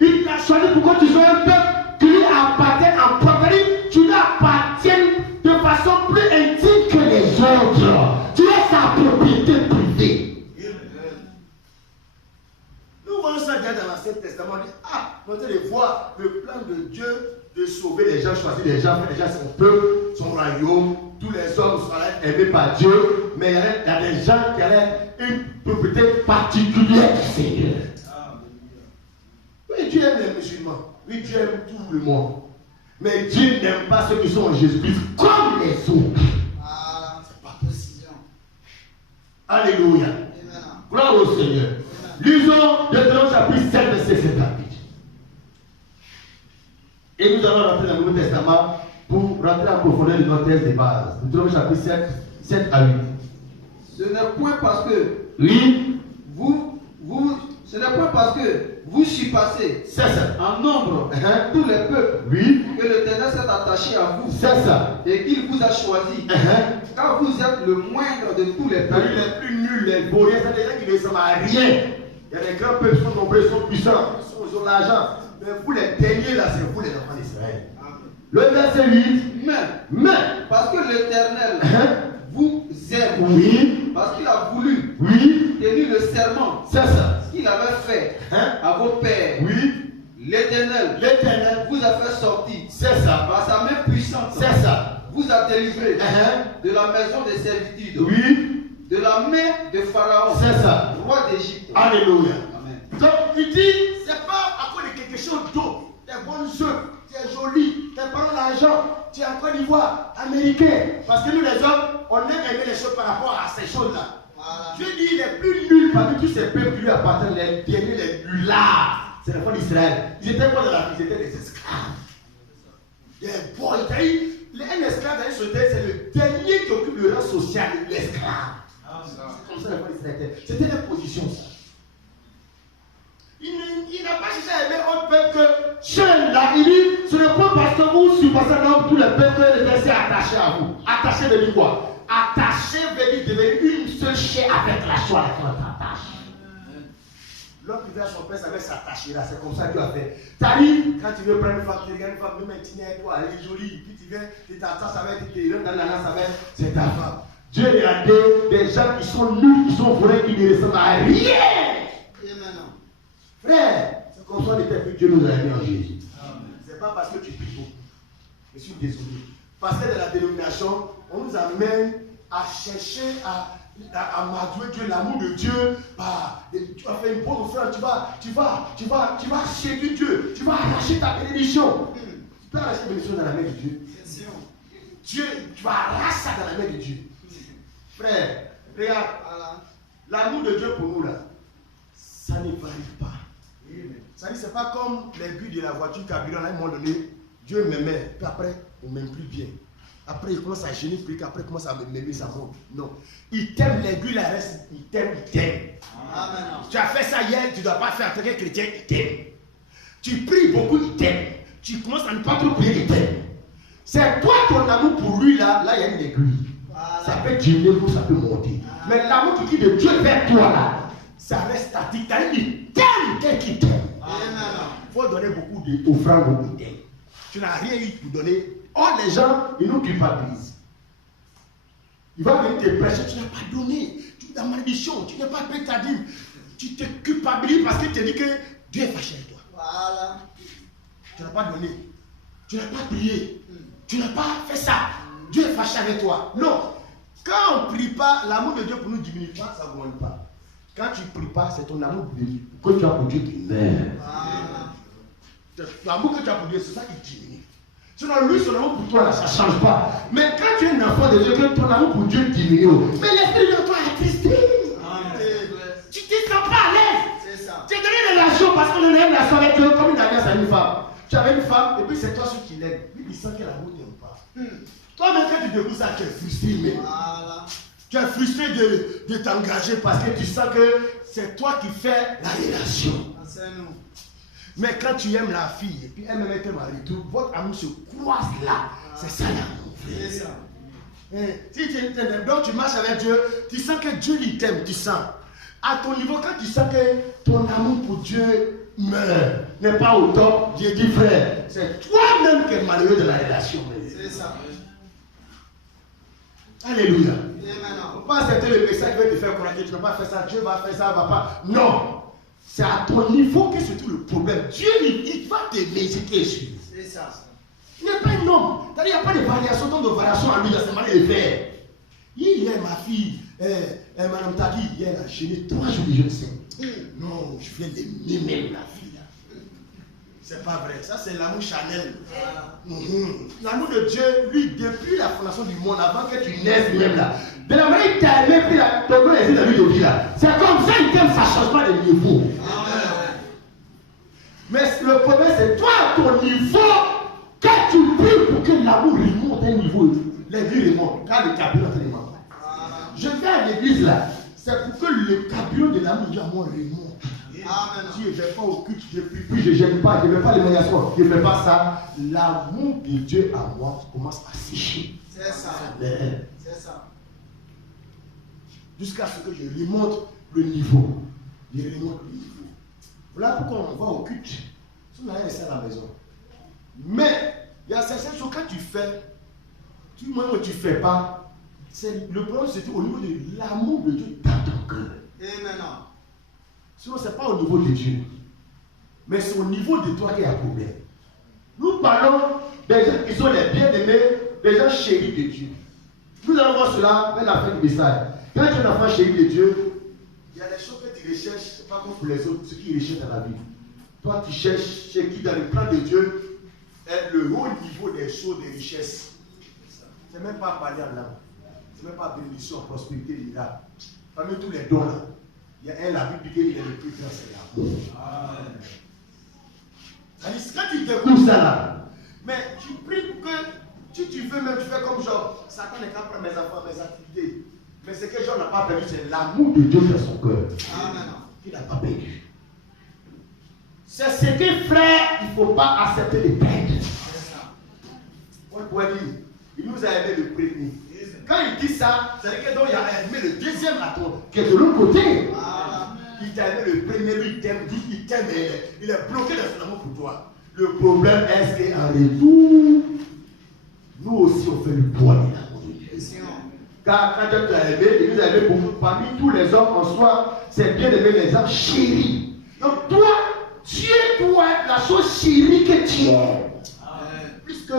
il t'a choisi pour que tu sois un peuple qui lui appartienne en propre. Tu lui appartiennes de façon plus intime que les autres. Tu es sa propriété privée. Nous voyons ça déjà dans l'Ancien Testament. On dit, on peut voir le plan de Dieu de sauver les gens, choisir les gens, faire les gens son peuple, son royaume. Tous les hommes seront aimés par Dieu, mais il y a des gens qui ont une propriété particulière du Seigneur. Oui, Dieu aime les musulmans. Oui, Dieu aime tout le monde. Mais Dieu n'aime pas ceux qui sont en Jésus-Christ comme les autres. Ah, c'est pas précision. Alléluia. Amen. Gloire au Seigneur. Lisons Deutéronome chapitre 7, verset 7 à 8. Et nous allons rentrer dans le Nouveau Testament pour rentrer en profondeur de notre thèse de base. Deutéronome chapitre 7 à 8. Ce n'est point parce que Oui, ce n'est point parce que vous surpassez c'est ça. en nombre Uh-huh. tous les peuples Oui, que l'Éternel s'est attaché à vous c'est ça. et qu'il vous a choisi. Uh-huh. Car vous êtes le moindre de tous les C'est-à-dire peuples. les plus nuls, les vauriens, c'est des gens qui ne ressemblent à rien. Il y a des grands peuples qui sont nombreux, ils sont puissants, ils ont l'argent. Mais vous les derniers là, c'est vous les enfants d'Israël. Le verset 8. Mais, Parce que l'Éternel hein, vous aime, oui, parce qu'il a voulu oui, tenir le serment c'est ça. qu'il avait fait Hein, à vos pères. oui, L'Éternel l'Éternel, vous a fait sortir c'est ça. par sa main puissante, C'est ça. vous a délivré Hein, de la maison de servitude, oui, de la main de Pharaon, c'est ça. roi d'Égypte. Alléluia. Amen. Donc il dit, c'est pas à cause de quelque chose d'autre. Tes bonnes œuvres, tu es joli, tes parents l'argent, tu es en Côte d'Ivoire, américain. Parce que nous les hommes, on aime aimer les choses par rapport à ces choses-là. Voilà. Dieu dit les plus nuls parmi tous ces peuples qui lui appartiennent, les derniers, les nullards. C'est les enfants d'Israël. Ils étaient quoi dans la vie? Ils étaient des esclaves. Des boys. Un esclave dans une société, c'est le dernier qui occupe le rang social de l'esclave. C'est comme ça les enfants d'Israël étaient. C'était leur position, ça. Il n'a pas cherché à aimer autre peuple que Shem là. Il dit, ce n'est pas parce que vous surpassez l'homme tous les peuples que les s'est attaché à vous. Attaché veut dire quoi? Attaché veut dire devenir une seule chair avec la joie avec notre attache. L'homme qui vient à son père, ça va s'attacher là. C'est comme ça qu'il a fait. T'arrives, quand tu veux prendre une femme, tu regardes une femme, même un petit nez, toi, elle est jolie. Puis tu viens, tu t'attends, ça va être, tu rentres dans la ça va être, c'est ta femme. Dieu regardait des gens qui sont nuls, qui sont vrais, qui ne ressemblent à rien. Et maintenant, Frère, c'est comme ça que Dieu nous a mis en Jésus. C'est pas parce que tu pries beaucoup. Je suis désolé. Parce que dans la dénomination, on nous amène à chercher à m'adouer Dieu, l'amour de Dieu. Tu vas faire une bonne offrande, tu vas séduire Dieu, tu vas arracher ta bénédiction. Tu peux arracher ta bénédiction dans la main de Dieu. Dieu, tu vas arracher ça dans la main de Dieu. Frère, regarde, l'amour de Dieu pour nous là, ça ne varie pas. Ça dit, c'est pas comme l'aiguille de la voiture carburant, à un moment donné, Dieu m'aimait, puis après, on ne m'aime plus bien. Après, il commence à gêner, puis après, il commence à m'aimer, ça monte. Non. Il t'aime, l'aiguille, la reste, il t'aime, il t'aime. Amen. Tu as fait ça hier, tu ne dois pas faire en tant que chrétien, il t'aime. Tu pries beaucoup, il t'aime. Tu commences à ne pas trop prier, il t'aime. C'est toi, ton amour pour lui, là, il y a une aiguille. Voilà. Ça peut diminuer, ça peut monter. Mais l'amour qui dit de Dieu vers toi, là, ça reste statique. Il t'aime tel qu'il t'aime. Il faut donner beaucoup d'offrandes, beaucoup d'aide. Tu n'as rien eu pour donner. Or, les gens, ils nous culpabilisent. Il va venir te prêcher, tu n'as pas donné. Tu as malédiction, tu n'as pas payé ta dîme. Tu te culpabilises parce qu'il te dit que Dieu est fâché avec toi. Voilà. Tu n'as pas donné. Tu n'as pas prié. Tu n'as pas fait ça. Dieu est fâché avec toi. Non. Quand on ne prie pas, l'amour de Dieu pour nous diminue pas, ça ne augmente pas. Quand tu ne pries pas, c'est ton amour que tu as pour Dieu qui meurt. L'amour que tu as pour Dieu, c'est ça qui diminue. Sinon, lui, son amour pour toi, là, ça ne change pas. Mais quand tu es un enfant de Dieu, que ton amour pour Dieu diminue, mais l'esprit de toi est attristé. Tu ne te sens pas à l'aise. C'est ça. Tu as donné une relation parce qu'on a une relation avec Dieu comme une alliance à une femme. Tu avais une femme et puis c'est toi celui qui l'aime. Lui, il sent que l'amour ne t'aime pas. Toi-même, quand tu découvres ça, tu es frustré. Mais Voilà. tu es frustré de t'engager parce que tu sens que c'est toi qui fais la relation. C'est nous. Mais quand tu aimes la fille et puis elle même t'aime en retour, votre amour se croise là. C'est ça l'amour. C'est ça. Si donc tu marches avec Dieu, tu sens que Dieu il t'aime, tu sens. À ton niveau, quand tu sens que ton amour pour Dieu meurt, n'est pas au top, Dieu dit frère, c'est toi-même qui es malheureux de la relation. C'est ça. Alléluia. Et maintenant. Faut pas accepter le message qui veut te faire croire que tu ne peux pas faire ça, Dieu va faire ça, va pas. Non. C'est à ton niveau que c'est tout le problème. Dieu, il va t'aimer, c'est qui est sûr. C'est ça. n'est pas un homme. Il n'y a pas de variation, tant de variation en lui dans sa manière de faire. Hier, ma fille, Madame Taki, hier, elle a gêné 3 jours de jeûne saint. Non, je viens d'aimer même la fille. Là. C'est pas vrai, ça c'est l'amour Chanel. L'amour de Dieu, lui, depuis la fondation du monde, avant que tu naisses lui-même là, de la manière qu'il t'a aimé, puis ton nom est dans lui de vie là. C'est comme ça qu'il t'aime, ça ne change pas de niveau. Mais le problème, c'est toi, ton niveau, quand tu pries pour que l'amour remonte à un niveau, les vies remontent, quand le carburant remonte. Je vais à l'église là, c'est pour que le carburant de l'amour de l'amour remonte. Si je ne vais pas au culte, je ne prie plus, je ne gêne pas, je ne fais pas les médiations, je ne fais pas ça. L'amour de Dieu à moi commence à sécher. C'est ça. C'est ça. Jusqu'à ce que je remonte le niveau. Je remonte le niveau. Voilà pourquoi on va au culte. Si on a laissé à la maison. Mais il y a certaines choses quand tu fais, tu ne fais pas. Le problème c'est au niveau de l'amour de Dieu dans ton cœur. Et maintenant. Sinon, ce n'est pas au niveau de Dieu. Mais c'est au niveau de toi qu'il y a un problème. Nous parlons des gens qui sont les bien-aimés, des gens chéris de Dieu. Nous allons voir cela vers la fin du message. Quand tu es un enfant chéri de Dieu, il y a des choses que tu recherches, ce n'est pas comme pour les autres, ce qu'ils recherchent dans la vie. Toi, tu cherches chez qui, dans le plan de Dieu, est le haut niveau des choses, des richesses. Ce n'est même pas parler en langue. Ce n'est même pas bénédiction, prospérité, miracle. Parmi tous les dons là, il y a un, la Bible dit qu'il est le plus grand, c'est l'amour. C'est-à-dire, quand tu découvres ça là, mais tu pries pour que, si tu veux même, tu fais comme genre, Satan n'est qu'à prendre mes enfants, mes activités. Mais ce que Jean n'a pas perdu, c'est l'amour de Dieu dans son cœur. Il n'a pas perdu. C'est ce que frère, il ne faut pas accepter de perdre. On pourrait dire, il nous a aimé de prévenir. Quand il dit ça, c'est que donc il a aimé le deuxième atome, qui est de l'autre côté. Il t'a aimé le premier, lui il t'aime, il est bloqué dans son amour pour toi. Le problème est qu'en retour, nous aussi on fait le poids de l'amour de Dieu. Car quand Dieu t'a aimé, il nous a aimé beaucoup. Parmi tous les hommes en soi, c'est bien aimer les hommes chéris. Donc toi, tu es la chose chérie que tu es. Plus que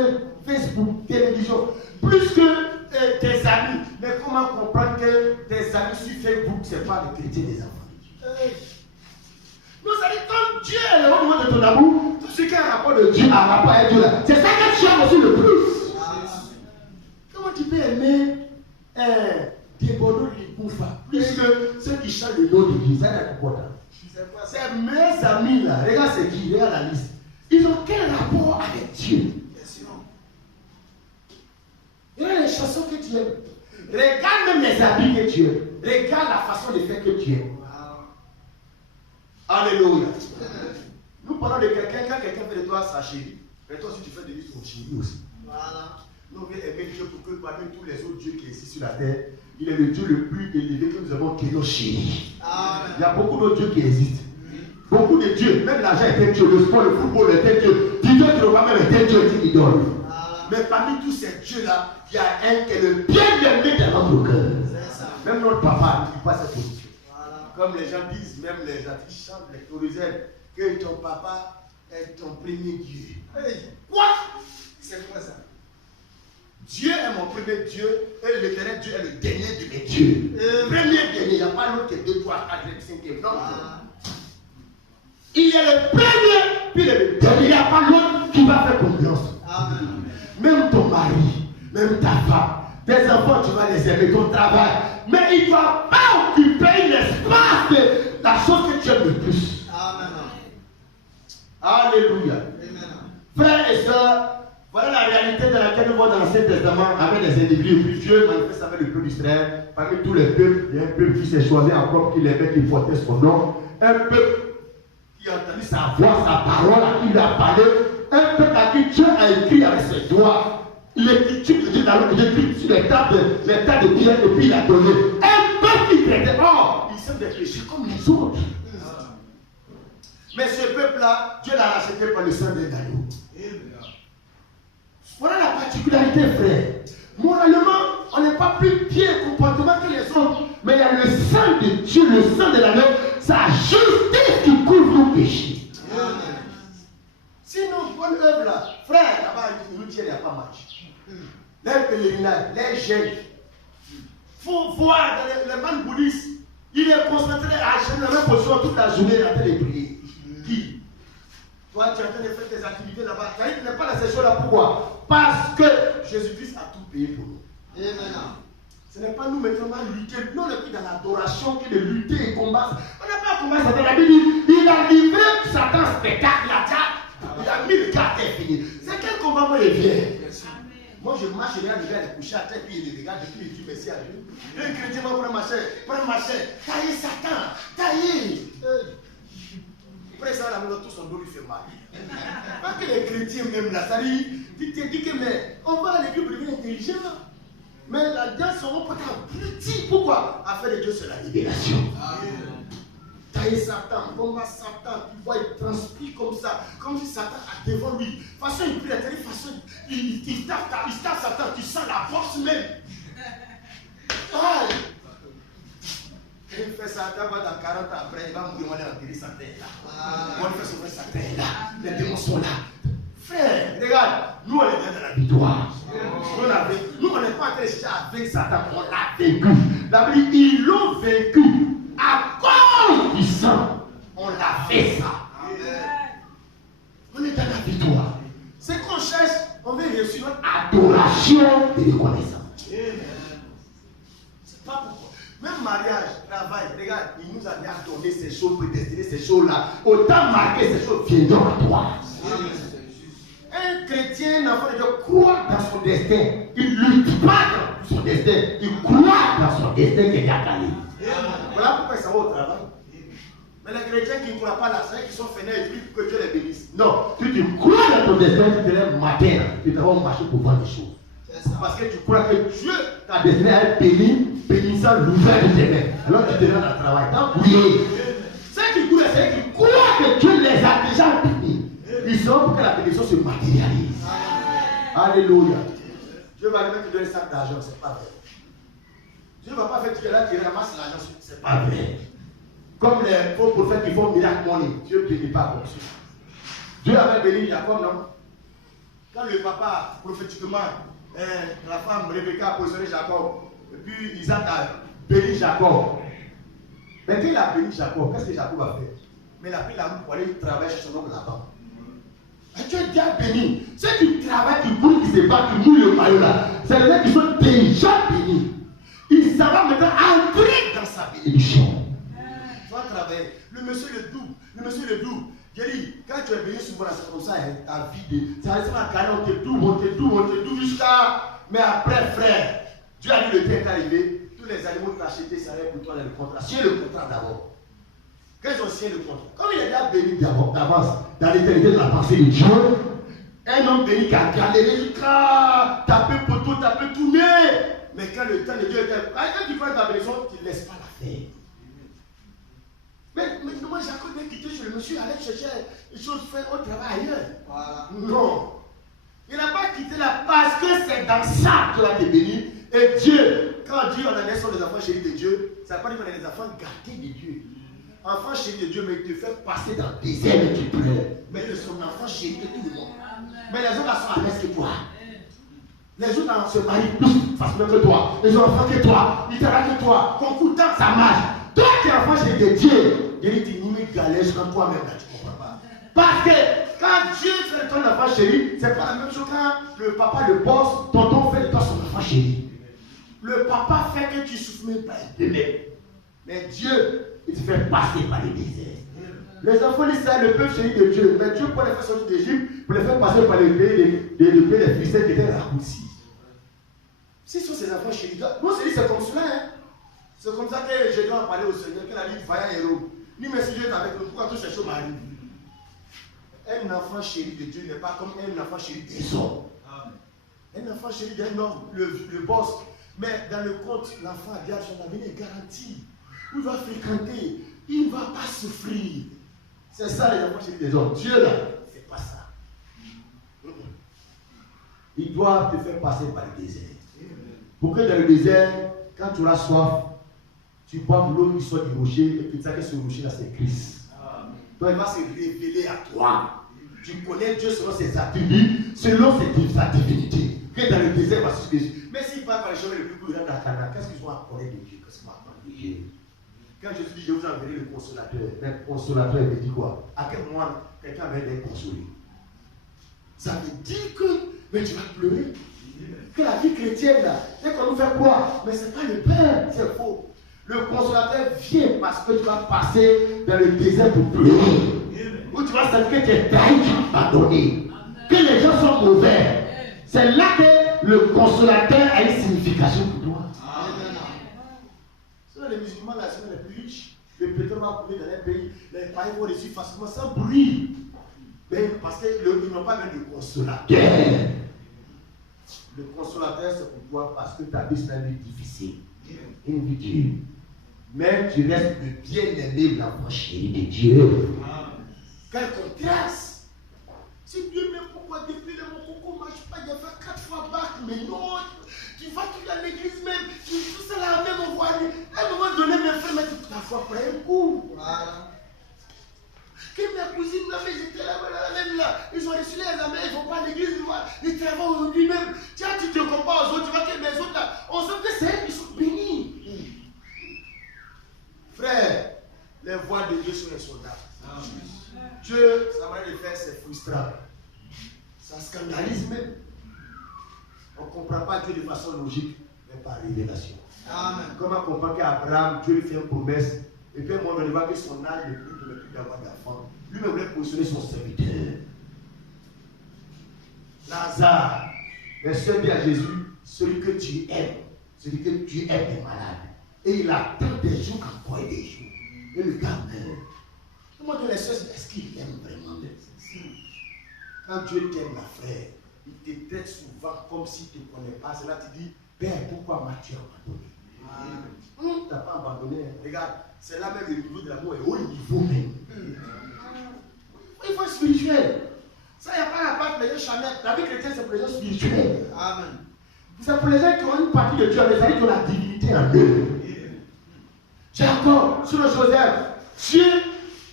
Facebook, télévision, plus que tes amis. Mais comment comprendre que tes amis sur Facebook, ce n'est pas les chrétiens des enfants de Dieu? Nous allons comme Dieu est le haut niveau de ton amour, tout ce qui a un rapport de Dieu a un rapport avec Dieu là. C'est ça que tu aimes aussi le plus. Comment tu peux aimer des bonheurs de Boufa plus que ceux qui chantent le nom de Dieu? Ça n'est pas important. Ces mes amis là, regarde c'est qui, regarde la liste. Ils ont quel rapport avec Dieu? Regarde les chansons que tu aimes. Regarde même les habits que tu aimes. Regarde la façon de faire que tu aimes. Alléluia. Nous parlons de quelqu'un, quand quelqu'un fait de toi sa chérie, mais toi aussi tu fais de lui ton chéri aussi. Voilà. Nous voulons aimer Dieu pour que parmi tous les autres dieux qui existent sur la terre, il est le Dieu le plus élevé que nous avons qui est notre chéri. Il y a beaucoup d'autres dieux qui existent. Beaucoup de dieux, même l'argent est un dieu, le sport, le football est un dieu, Dieu qui va même est un dieu, dit idole. Mais parmi tous ces dieux-là, il y a un qui est le bien-aimé dans notre cœur. Même notre papa ne dit pas cette position. Comme les gens disent, même les artistes chantent, les chorisiennes, que ton papa est ton premier Dieu. Hey. Quoi? C'est quoi ça? Dieu est mon premier Dieu et l'éternel Dieu est le dernier de mes dieux. Premier dernier, il n'y a pas l'autre qui est 2, 3, 4, 5, 5. Non. Il est le premier, puis il est le dernier. Il n'y a pas l'autre qui va faire confiance. Même ton mari, même ta femme, tes enfants, tu vas les aimer, ton travail. Mais il ne doit pas occuper l'espace de la chose que tu aimes le plus. Amen. Alléluia. Frères et sœurs, voilà la réalité dans laquelle nous voyons dans l'Ancien Testament avec les individus. Puis Dieu manifeste avec le peuple d'Israël. Parmi tous les peuples, il y a un peuple qui s'est choisi en propre, qui aimait, qui portait son nom. Un peuple qui a entendu sa voix, sa parole, à qui il a parlé. Un peuple à qui Dieu a écrit avec ses doigts. L'écriture de Dieu dans l'écrit sur les tables de pierre et puis il a donné. Un peuple qui traitait. Oh, ils sont des péchés comme les autres. Mais ce peuple-là, Dieu l'a racheté par le sang d'un agneau. Voilà la particularité, frère. Moralement, on n'est pas plus bien comportement que les autres. Mais il y a le sang de Dieu, le sang de l'agneau, sa justice qui couvre nos péchés. Sinon, bonne œuvre là, frère, là-bas, il nous dit cimetière, il n'y a pas match. Les pèlerinages, les jeûnes. Il faut voir dans les man bouddhistes, il est concentré à jeûner dans la même position toute la journée en train de prier. Qui? Toi, tu es en train de faire tes activités là-bas. Tu n'es pas dans ces choses-là. Pourquoi? Parce que Jésus-Christ a tout payé pour nous. Amen. Ce n'est pas nous maintenant à lutter. Nous, on est plus dans l'adoration que de lutter et combattre. On n'a pas à combattre Satan. La Bible dit, il a livré Satan spectacle. Il a mis le gars à terre fini. C'est quel combat moi il vient? Moi je marche, je regarde le gars, il est couché à terre, puis il regarde, puis il dit merci à Dieu. Un chrétien va prendre ma chair, taillez Satan, taillez. Après ça, la maison, tout son dos lui fait mal. Pas que les chrétiens même là, ça dit, tu te dis que mais on va à l'église pour devenir intelligent. Mais la danse seront pas petit. Pourquoi? Afin de Dieu, c'est la libération. Tailler Satan, combat Satan, tu vois, il transpire comme ça, comme si Satan a devant lui. Façon, il prie à telle façon, il tape Satan, tu sens la force même. Aïe! Il fait ça, dans 40 ans après, il va mourir, on est enterré Satan là. On fait sauver Satan là. Les démons sont là. Frère, regarde, nous on est dans la victoire. Nous on n'est pas en train de chercher avec Satan, on l'a vaincu. La Bible dit, ils l'ont vaincu. À cause du sang, on l'a fait ça. On est dans la victoire. Ce qu'on cherche, on veut reçu notre adoration et reconnaissance. C'est pas pourquoi. Même mariage, travail, regarde, il nous a bien donné ces choses, prédestiné ces choses-là. Autant marquer ces choses viendront à toi. Un chrétien, un enfant de Dieu, croit dans son destin. Il ne lutte pas dans son destin. Il croit dans son destin qu'il a gagné. Voilà pourquoi ils s'en vont au travail. Mais les chrétiens qui ne croient pas là, c'est qu'ils sont fainéants et puis que Dieu les bénisse. Non, tu crois dans ton destin, tu te lèves matin, tu vas marcher pour voir des choses. Parce que tu crois que Dieu t'a destiné à être béni, bénissant l'ouvert de tes mains. Alors tu te lèves dans le travail. Ceux qui croient, c'est qui croient que Dieu les a déjà bénis. Ils sont pour que la bénédiction se matérialise. Alléluia. Dieu va même te donner un sac d'argent, c'est pas vrai. Dieu ne va pas faire que tu es là, tu ramasses l'argent, c'est pas vrai. Comme les faux prophètes qui font miracle money, Dieu ne bénit pas comme ça. Dieu avait béni Jacob, non? Quand le papa, prophétiquement, la femme Rebecca a positionné Jacob, et puis Isaac a béni Jacob. Mais quand il a béni Jacob, qu'est-ce que Jacob a fait? Mais il a pris l'amour pour aller travailler chez son homme là-bas. Dieu est déjà béni. Ceux qui travaillent, qui courent, qui se battent, qui mouillent le maillot là, c'est les gens qui sont déjà bénis. Il s'en va maintenant entrer dans sa bénédiction. Tu vas travailler. Le monsieur le double. J'ai dit, quand tu es béni souvent, c'est comme ça, ta vie, ça reste à carré, on te double jusqu'à. Mais après, frère, Dieu a dit le temps est arrivé, tous les animaux que tu as achetés, ça va être pour toi le contrat. Signe le contrat d'abord. Quand ils ont signé le contrat, comme il est déjà béni d'avance, dans l'éternité de la pensée de Dieu, un homme béni qui a galéré jusqu'à taper poteau, taper tourner. Mais quand le temps de Dieu était. Quand tu prends ta bénédiction, tu ne laisses pas la faire. Mais moi, Jacob a quitté chez le monsieur, allait chercher les choses faites au travail ailleurs. Voilà. Non. Il n'a pas quitté là parce que c'est dans ça que Dieu a été béni. Et Dieu, quand Dieu, on a naissance des enfants chéris de Dieu, ça ne veut pas dire qu'on est des enfants gâtés de Dieu. Enfant chéri de Dieu, mais il te fait passer dans le désert et tu pleures. Mais il est son enfant chéri de tout le monde. Mais les autres sont à l'aise que toi. Les autres se marient plus facilement que toi. Les enfants que toi. Ils travaillent que toi. Concours temps, ça marche. Toi qui es enfant chéri de Dieu, il dit tu n'y galères quand toi-même là, tu ne comprends pas. Parce que quand Dieu fait ton enfant chéri, c'est pas la même chose quand le papa, le boss, tonton fait de toi son enfant chéri. Le papa fait que tu souffres même pas un peu même. Mais Dieu, il te fait passer par les déserts. Les enfants d'Israël, le peuple chéri de Dieu, mais Dieu pour les faire sortir d'Égypte, pour les faire passer par les pays des Philistins qui étaient raccourcis. Si ce sont ces enfants chéris, moi je dis c'est comme cela. Hein. C'est comme ça que je dois parler au Seigneur, qu'il a dit vaillant héros. Ni merci Dieu est avec nous, pourquoi tout ces choses m'arrivent? Un enfant chéri de Dieu n'est pas comme un enfant chéri des hommes. Un enfant chéri d'un homme, le boss. Mais dans le compte, l'enfant a déjà son avenir garanti. Il va fréquenter, il ne va pas souffrir. C'est ça les enfants chéris des hommes. Dieu là, c'est pas ça. Ils doivent te faire passer par le désert. Pour que dans le désert, quand tu auras soif, tu bois l'eau qui sort du rocher et que tu sais que ce rocher là c'est Christ. Donc il va se révéler à toi. Tu connais Dieu selon ses attributs, selon sa divinité. Que dans le désert, voici ce que Jésus. Mais s'il parle par les chemins les plus brillants d'Akana, qu'est-ce qu'ils vont apprendre de Dieu? Qu'est-ce qu'ils vont apprendre de Dieu? Quand Jésus dit, je vous enverrai le consolateur, le consolateur, il veut dire quoi? À quel moment quelqu'un va être consolé? Ça veut dire que, mais tu vas pleurer. Que la vie chrétienne, là, c'est qu'on nous fait croire, mais ce n'est pas le Père, c'est faux. Le consolateur vient parce que tu vas passer dans le désert pour pleurer. Où tu vas sentir que tu es trahi, tu vas pardonner. Que les gens sont mauvais. C'est là que le consolateur a une signification pour toi. Sinon, les musulmans, là, sont les plus riches. Le pétrole va couler dans les pays. Les païens vont réussir facilement sans bruit. Mais parce qu'ils n'ont pas même de consolateur. Le consolateur, c'est pour toi parce que ta vie, c'est une vie difficile. Une vie dure. Mais tu restes le bien-aimé, l'enfant chéri de Dieu. Quel contraste! Si Dieu m'aime, pourquoi depuis le mon coco ne marche pas, il a fait 4 fois bac, mais non, tu vas tout à l'église même, tu tout ça là, même on voit, à un moment donné, mes frères, mais ta foi prend un coup. Voilà. Que ma cousine, là, mais j'étais là, même là, ils ont reçu les examens, ils ne vont pas à l'église, ils travaillent aujourd'hui même. Tiens, tu te compares aux autres, tu vois que les autres là, on sait que c'est eux qui sont bénis. Frère, les voix de Dieu sont les soldats. Dieu, sa manière de faire, c'est frustrant. Ça scandalise même. On ne comprend pas Dieu de façon logique, mais par révélation. Amen. Comment on comprend qu'Abraham, Dieu lui fait une promesse, et puis à un moment donné, il voit que son âge ne permet plus d'avoir d'enfant. Lui-même voulait positionner son serviteur. Lazare, le Seigneur dit à Jésus, celui que tu aimes est malade. Et il attend des jours encore et des jours. Et le gars meurt. Comment les soeurs, est-ce qu'il aime vraiment? Quand Dieu t'aime, la frère, il te traite souvent comme s'il ne te connaît pas. C'est là que tu dis, Père, pourquoi m'as-tu abandonné? Tu n'as pas abandonné. Regarde, c'est là même le niveau de l'amour est au niveau même. Il faut être spirituel. Ça, il n'y a pas la part de les gens charnels. La vie chrétienne, c'est pour les gens spirituels. Amen. C'est pour les gens qui ont une partie de Dieu, les gens qui ont la divinité en eux. Jacob, sur le Joseph, Dieu,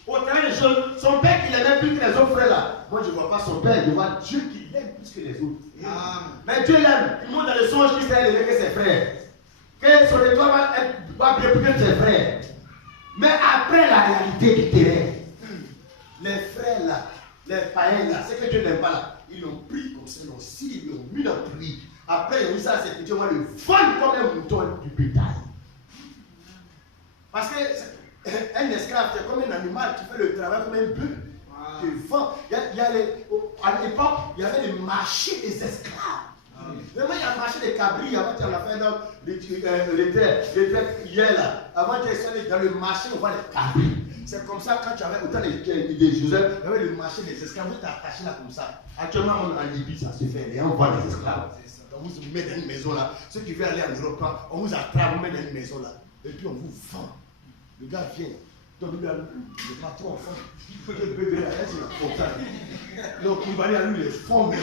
au terrain des choses, son père qui l'aimait plus que les autres frères là. Moi je ne vois pas son père, je vois Dieu qui l'aime plus que les autres. Mais Dieu l'aime, il montre dans le songe qu'il s'est élevé que ses frères. Que son étoile va bien plus que ses frères. Mais après la réalité du terrain, les frères là, les païens là, c'est que Dieu n'aime pas là, ils l'ont pris comme ça, ils l'ont scié, ils l'ont mis dans le puits. Après ils ont mis ça à ses petits, on va le vendre comme un mouton du bétail. Parce qu'un esclave, c'est comme un animal qui fait le travail comme un bœuf. Qui vend. À l'époque, il y avait le marché des esclaves. Vraiment, il y a le marché des cabris. Avant, tu en as fait dans les traites hier là. Avant, tu es dans le marché, on voit les cabris. C'est comme ça, quand tu avais autant de Joseph, il y avait le marché des esclaves. Vous t'attachez là comme ça. Actuellement, en Libye, ça se fait. Et on voit les esclaves. On vous met dans une maison là. Ceux qui veulent aller en Europe, on vous attrape, on met dans une maison là. Et puis, on vous vend. Le gars vient, donc le patron enfant, le bébé là, c'est la fontaine. Donc il va aller à lui les fonds, mais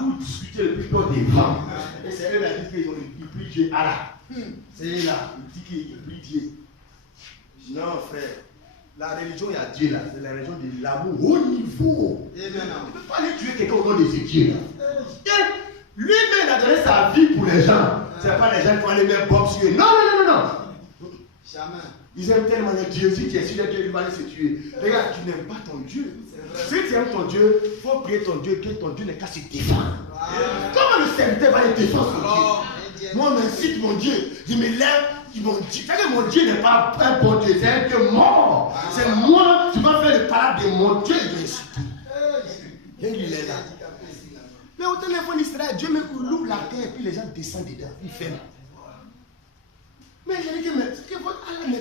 vous discutez le plus tôt des vents. Et c'est eux qui disent qu'ils prient Dieu. Ah là, c'est là, il dit qu'il prie Dieu. Non frère, la religion il y a Dieu là, c'est la religion de l'amour au niveau. Tu ne peux pas aller tuer quelqu'un au nom de ce Dieu là. Lui-même il a donné sa vie pour les gens. Ce n'est pas les gens qui vont aller mettre Bob sur eux. Non, non, non, non, non. Jamais. Ils aiment tellement le Dieu. Si tu es sûr de Dieu, il va aller se tuer. Regarde, tu n'aimes pas ton Dieu. Si tu aimes ton Dieu, il faut prier ton Dieu, que ton Dieu n'est qu'à se défendre. Comment le serviteur va aller défendre son Dieu? Moi, m'incite mon Dieu. Je me lève, mon Dieu. C'est-à-dire que mon Dieu n'est pas un bon Dieu, c'est un Dieu mort. C'est moi qui vais faire le parade de mon Dieu et de l'insulter. Et il est là. Mais au téléphone Israël, Dieu me ouvre la terre et puis les gens descendent dedans. Ils ferment. Mais j'ai dit que votre âme,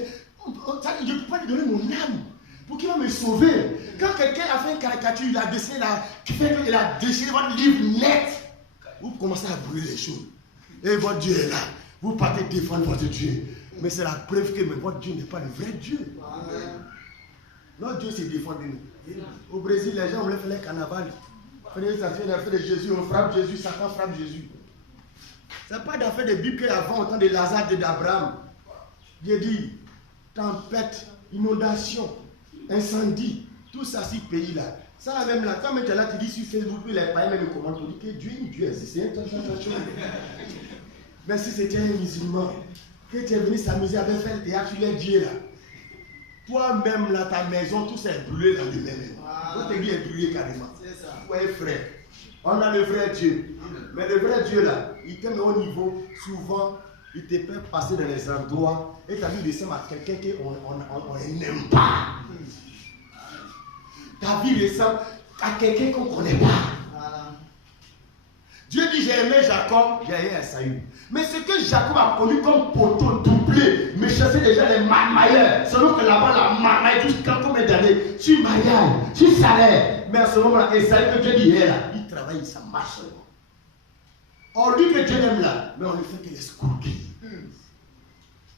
je ne peux pas lui donner mon âme pour qu'il va me sauver. Quand quelqu'un a fait une caricature, il a dessiné là, qui fait qu'il a déchiré votre livre net, vous commencez à brûler les choses. Et votre Dieu est là. Vous partez défendre votre Dieu. Mais c'est la preuve que votre Dieu n'est pas le vrai Dieu. Notre Dieu s'est défendu. Au Brésil, les gens voulaient faire les carnaval. Ça fait l'affaire de Jésus, on frappe Jésus, Satan frappe Jésus. Ce n'est pas d'affaire de Bible qu'avant, au temps de Lazare et d'Abraham. Dieu dit, tempête, inondation, incendie, tout ça, ces pays-là, Ça même là, quand tu es là, tu dis sur Facebook, puis les païens même commentent, tu dis que Dieu existe. C'est un mais si c'était un musulman, que tu es venu s'amuser avec faire le théâtre, tu es Dieu là. Toi-même là, ta maison, tout s'est brûlé là de même. Votre église est brûlée carrément. C'est ça. Ouais, frère. On a le vrai Dieu. Mais le vrai Dieu là, il t'aime au niveau, souvent, il te fait passer dans les endroits et ta vie ressemble à quelqu'un qu'on n'aime pas. Ta vie ressemble à quelqu'un qu'on ne connaît pas. Dieu dit j'ai aimé Jacob, j'ai aimé Esaü. Mais ce que Jacob a connu comme poteau doublé, me chassait déjà les marmailleurs. Selon que là-bas, la marmaille, jusqu'à combien d'années, tu mariages, tu salaires. Mais à ce moment-là, Esaü que Dieu dit, il travaille, ça marche. Or, lui que Dieu aime là, mais on ne fait que l'escroquer.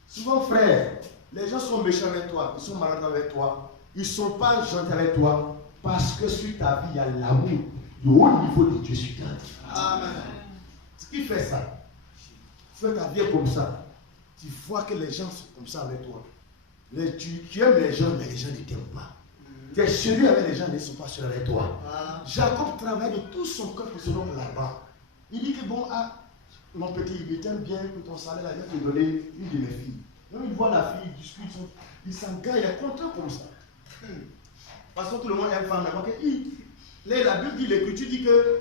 Souvent, frère, les gens sont méchants avec toi, ils sont malades avec toi, ils ne sont pas gentils avec toi, parce que sur ta vie, il y a l'amour du haut niveau de Dieu sur ta vie. Amen. Ce qui fait ça, fais ta vie comme ça, tu vois que les gens sont comme ça avec toi. Tu aimes les gens, mais les gens ne t'aiment pas. Tu es sérieux avec les gens, mais ils ne sont pas sérieux avec toi. Jacob travaille de tout son cœur pour se rendre là-bas. Il dit que bon, mon petit, il t'aime bien, que ton salaire, il va te donner une de mes filles. Donc il voit la fille, il discute, il s'engage, il est content comme ça. Parce que tout le monde aime femme. Là, la Bible dit, l'Écriture dit que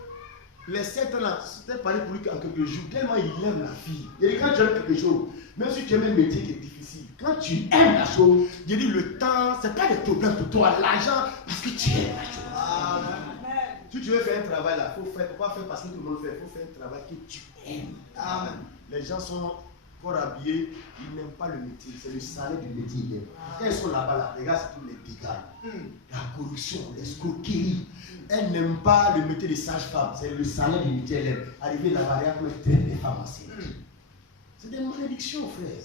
les 7 ans là, c'était parlé pour lui en quelques jours, tellement il aime la fille. Et quand tu aimes quelque chose, même si tu aimes un métier qui est difficile, quand tu aimes la chose, je dis le temps, ce n'est pas des problèmes pour toi, l'argent, parce que tu aimes la chose. Amen. Si tu veux faire un travail là, il faut faire, pas faire parce que tout le monde fait, il faut faire un travail que tu aimes. Amen. Les gens sont fort habillés, ils n'aiment pas le métier, c'est le salaire du métier. Quand ils sont là-bas, là, regarde tous les dégâts, la corruption, l'escroquerie. Elles n'aiment pas le métier de sage-femme, c'est le salaire du métier. Elle aime. Arriver là-bas, elle peut traiter les femmes enceintes. C'est des malédictions, frère.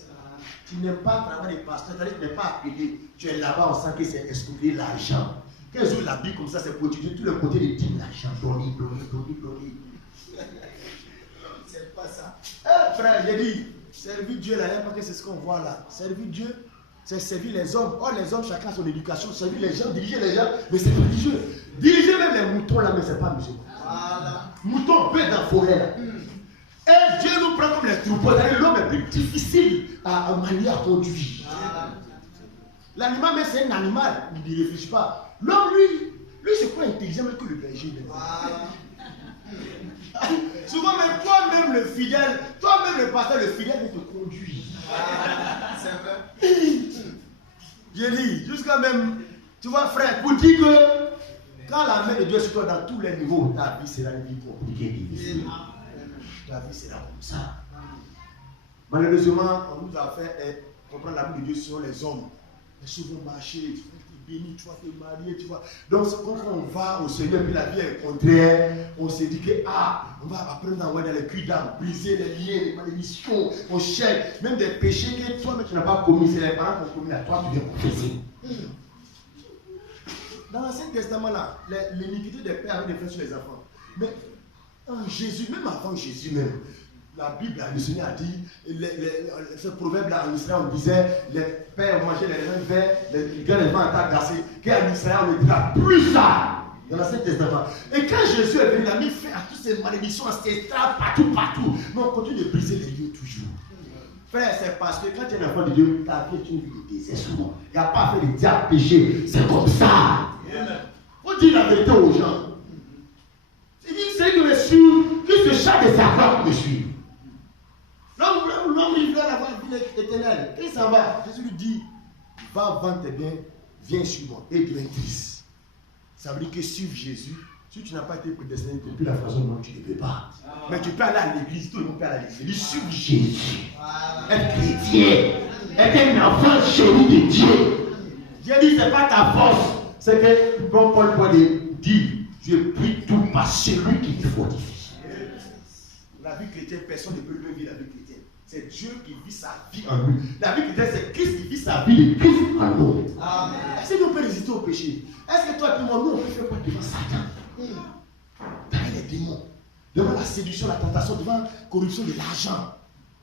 Tu n'aimes pas travailler de pasteur, tu n'es pas appelé, tu es là-bas, on sent que c'est escroquer l'argent. Quand ils ouvrent la Bible comme ça, c'est pour étudier tous les côtés de dire l'argent, donner. C'est pas ça. Frère, j'ai dit, servir Dieu là, parce que c'est ce qu'on voit là. Servir Dieu, c'est servir les hommes. Or, les hommes, chacun a son éducation, servir les gens, diriger les gens, mais c'est religieux. Diriger même les moutons là, mais c'est pas musulman. Voilà. Moutons bêtes dans la forêt là. Et Dieu nous prend comme les troupeaux. L'homme est plus difficile à manier, à conduire. L'animal, mais c'est un animal, il ne réfléchit pas. L'homme, lui c'est pas intelligent que le berger. Souvent, même toi-même le fidèle, toi-même le pasteur, le fidèle, il te conduit. C'est vrai. Je dis, jusqu'à même, tu vois, frère, pour dire que quand la main de Dieu est sur toi dans tous les niveaux, ta vie sera une vie compliquée, difficile. Ta vie sera comme ça. Malheureusement, on nous a fait comprendre l'amour de Dieu sur les hommes. Les choses vont marcher, tu vas te bénir, tu vas te marier, tu vois. Donc, quand on va au Seigneur, puis la vie est contraire, on se dit que, on va apprendre à envoyer dans les culs d'âme, briser les liens, les malédictions, on cherche, même des péchés que toi-même tu n'as pas commis, c'est les parents qui ont commis à toi, tu viens confesser. Dans l'Ancien Testament, là, l'iniquité des pères avait des effets sur les enfants. Mais en Jésus, même avant Jésus même, la Bible, le Seigneur a dit, ce proverbe-là en Israël, on disait, les pères mangeaient les raisins verts, les grands éléments étaient glacés, qu'en Israël, on ne dira plus ça. Dans l'Ancien Testament. Et quand Jésus est venu, il a mis fin à toutes ces malédictions ancestrales partout. Mais on continue de briser les lieux toujours. Frère, c'est parce que quand tu es un enfant de Dieu, ta vie est une vie de désert souvent. Il n'y a pas fait de diable péché. C'est comme ça. Il faut dire la vérité aux gens. Il dit, c'est que me suivre, que ce chat de sa femme me suive. L'homme, il veut avoir la vie éternelle. Et ça va. Jésus lui dit, va vendre tes biens, viens sur moi. Et deviens triste. Ça veut dire que suivre Jésus, si tu n'as pas été prédestiné depuis la façon dont tu ne peux pas. Mais tu peux aller à l'église, tout le monde peut aller à l'église. Il dit, suivre Jésus. Être chrétien. Être un enfant chéri de Dieu. Dieu dit, ce n'est pas ta force. C'est que, comme Paul dit, je prie tout par celui qui te fortifie. La vie chrétienne, personne ne peut le vivre la vie chrétienne. C'est Dieu qui vit sa vie en lui. La vie chrétienne, c'est Christ qui vit sa vie de Christ en nous. Est-ce que nous pouvons résister au péché? Est-ce que toi et moi, nous, on peut faire quoi devant Satan? Devant les démons, devant la séduction, la tentation, devant la corruption de l'argent,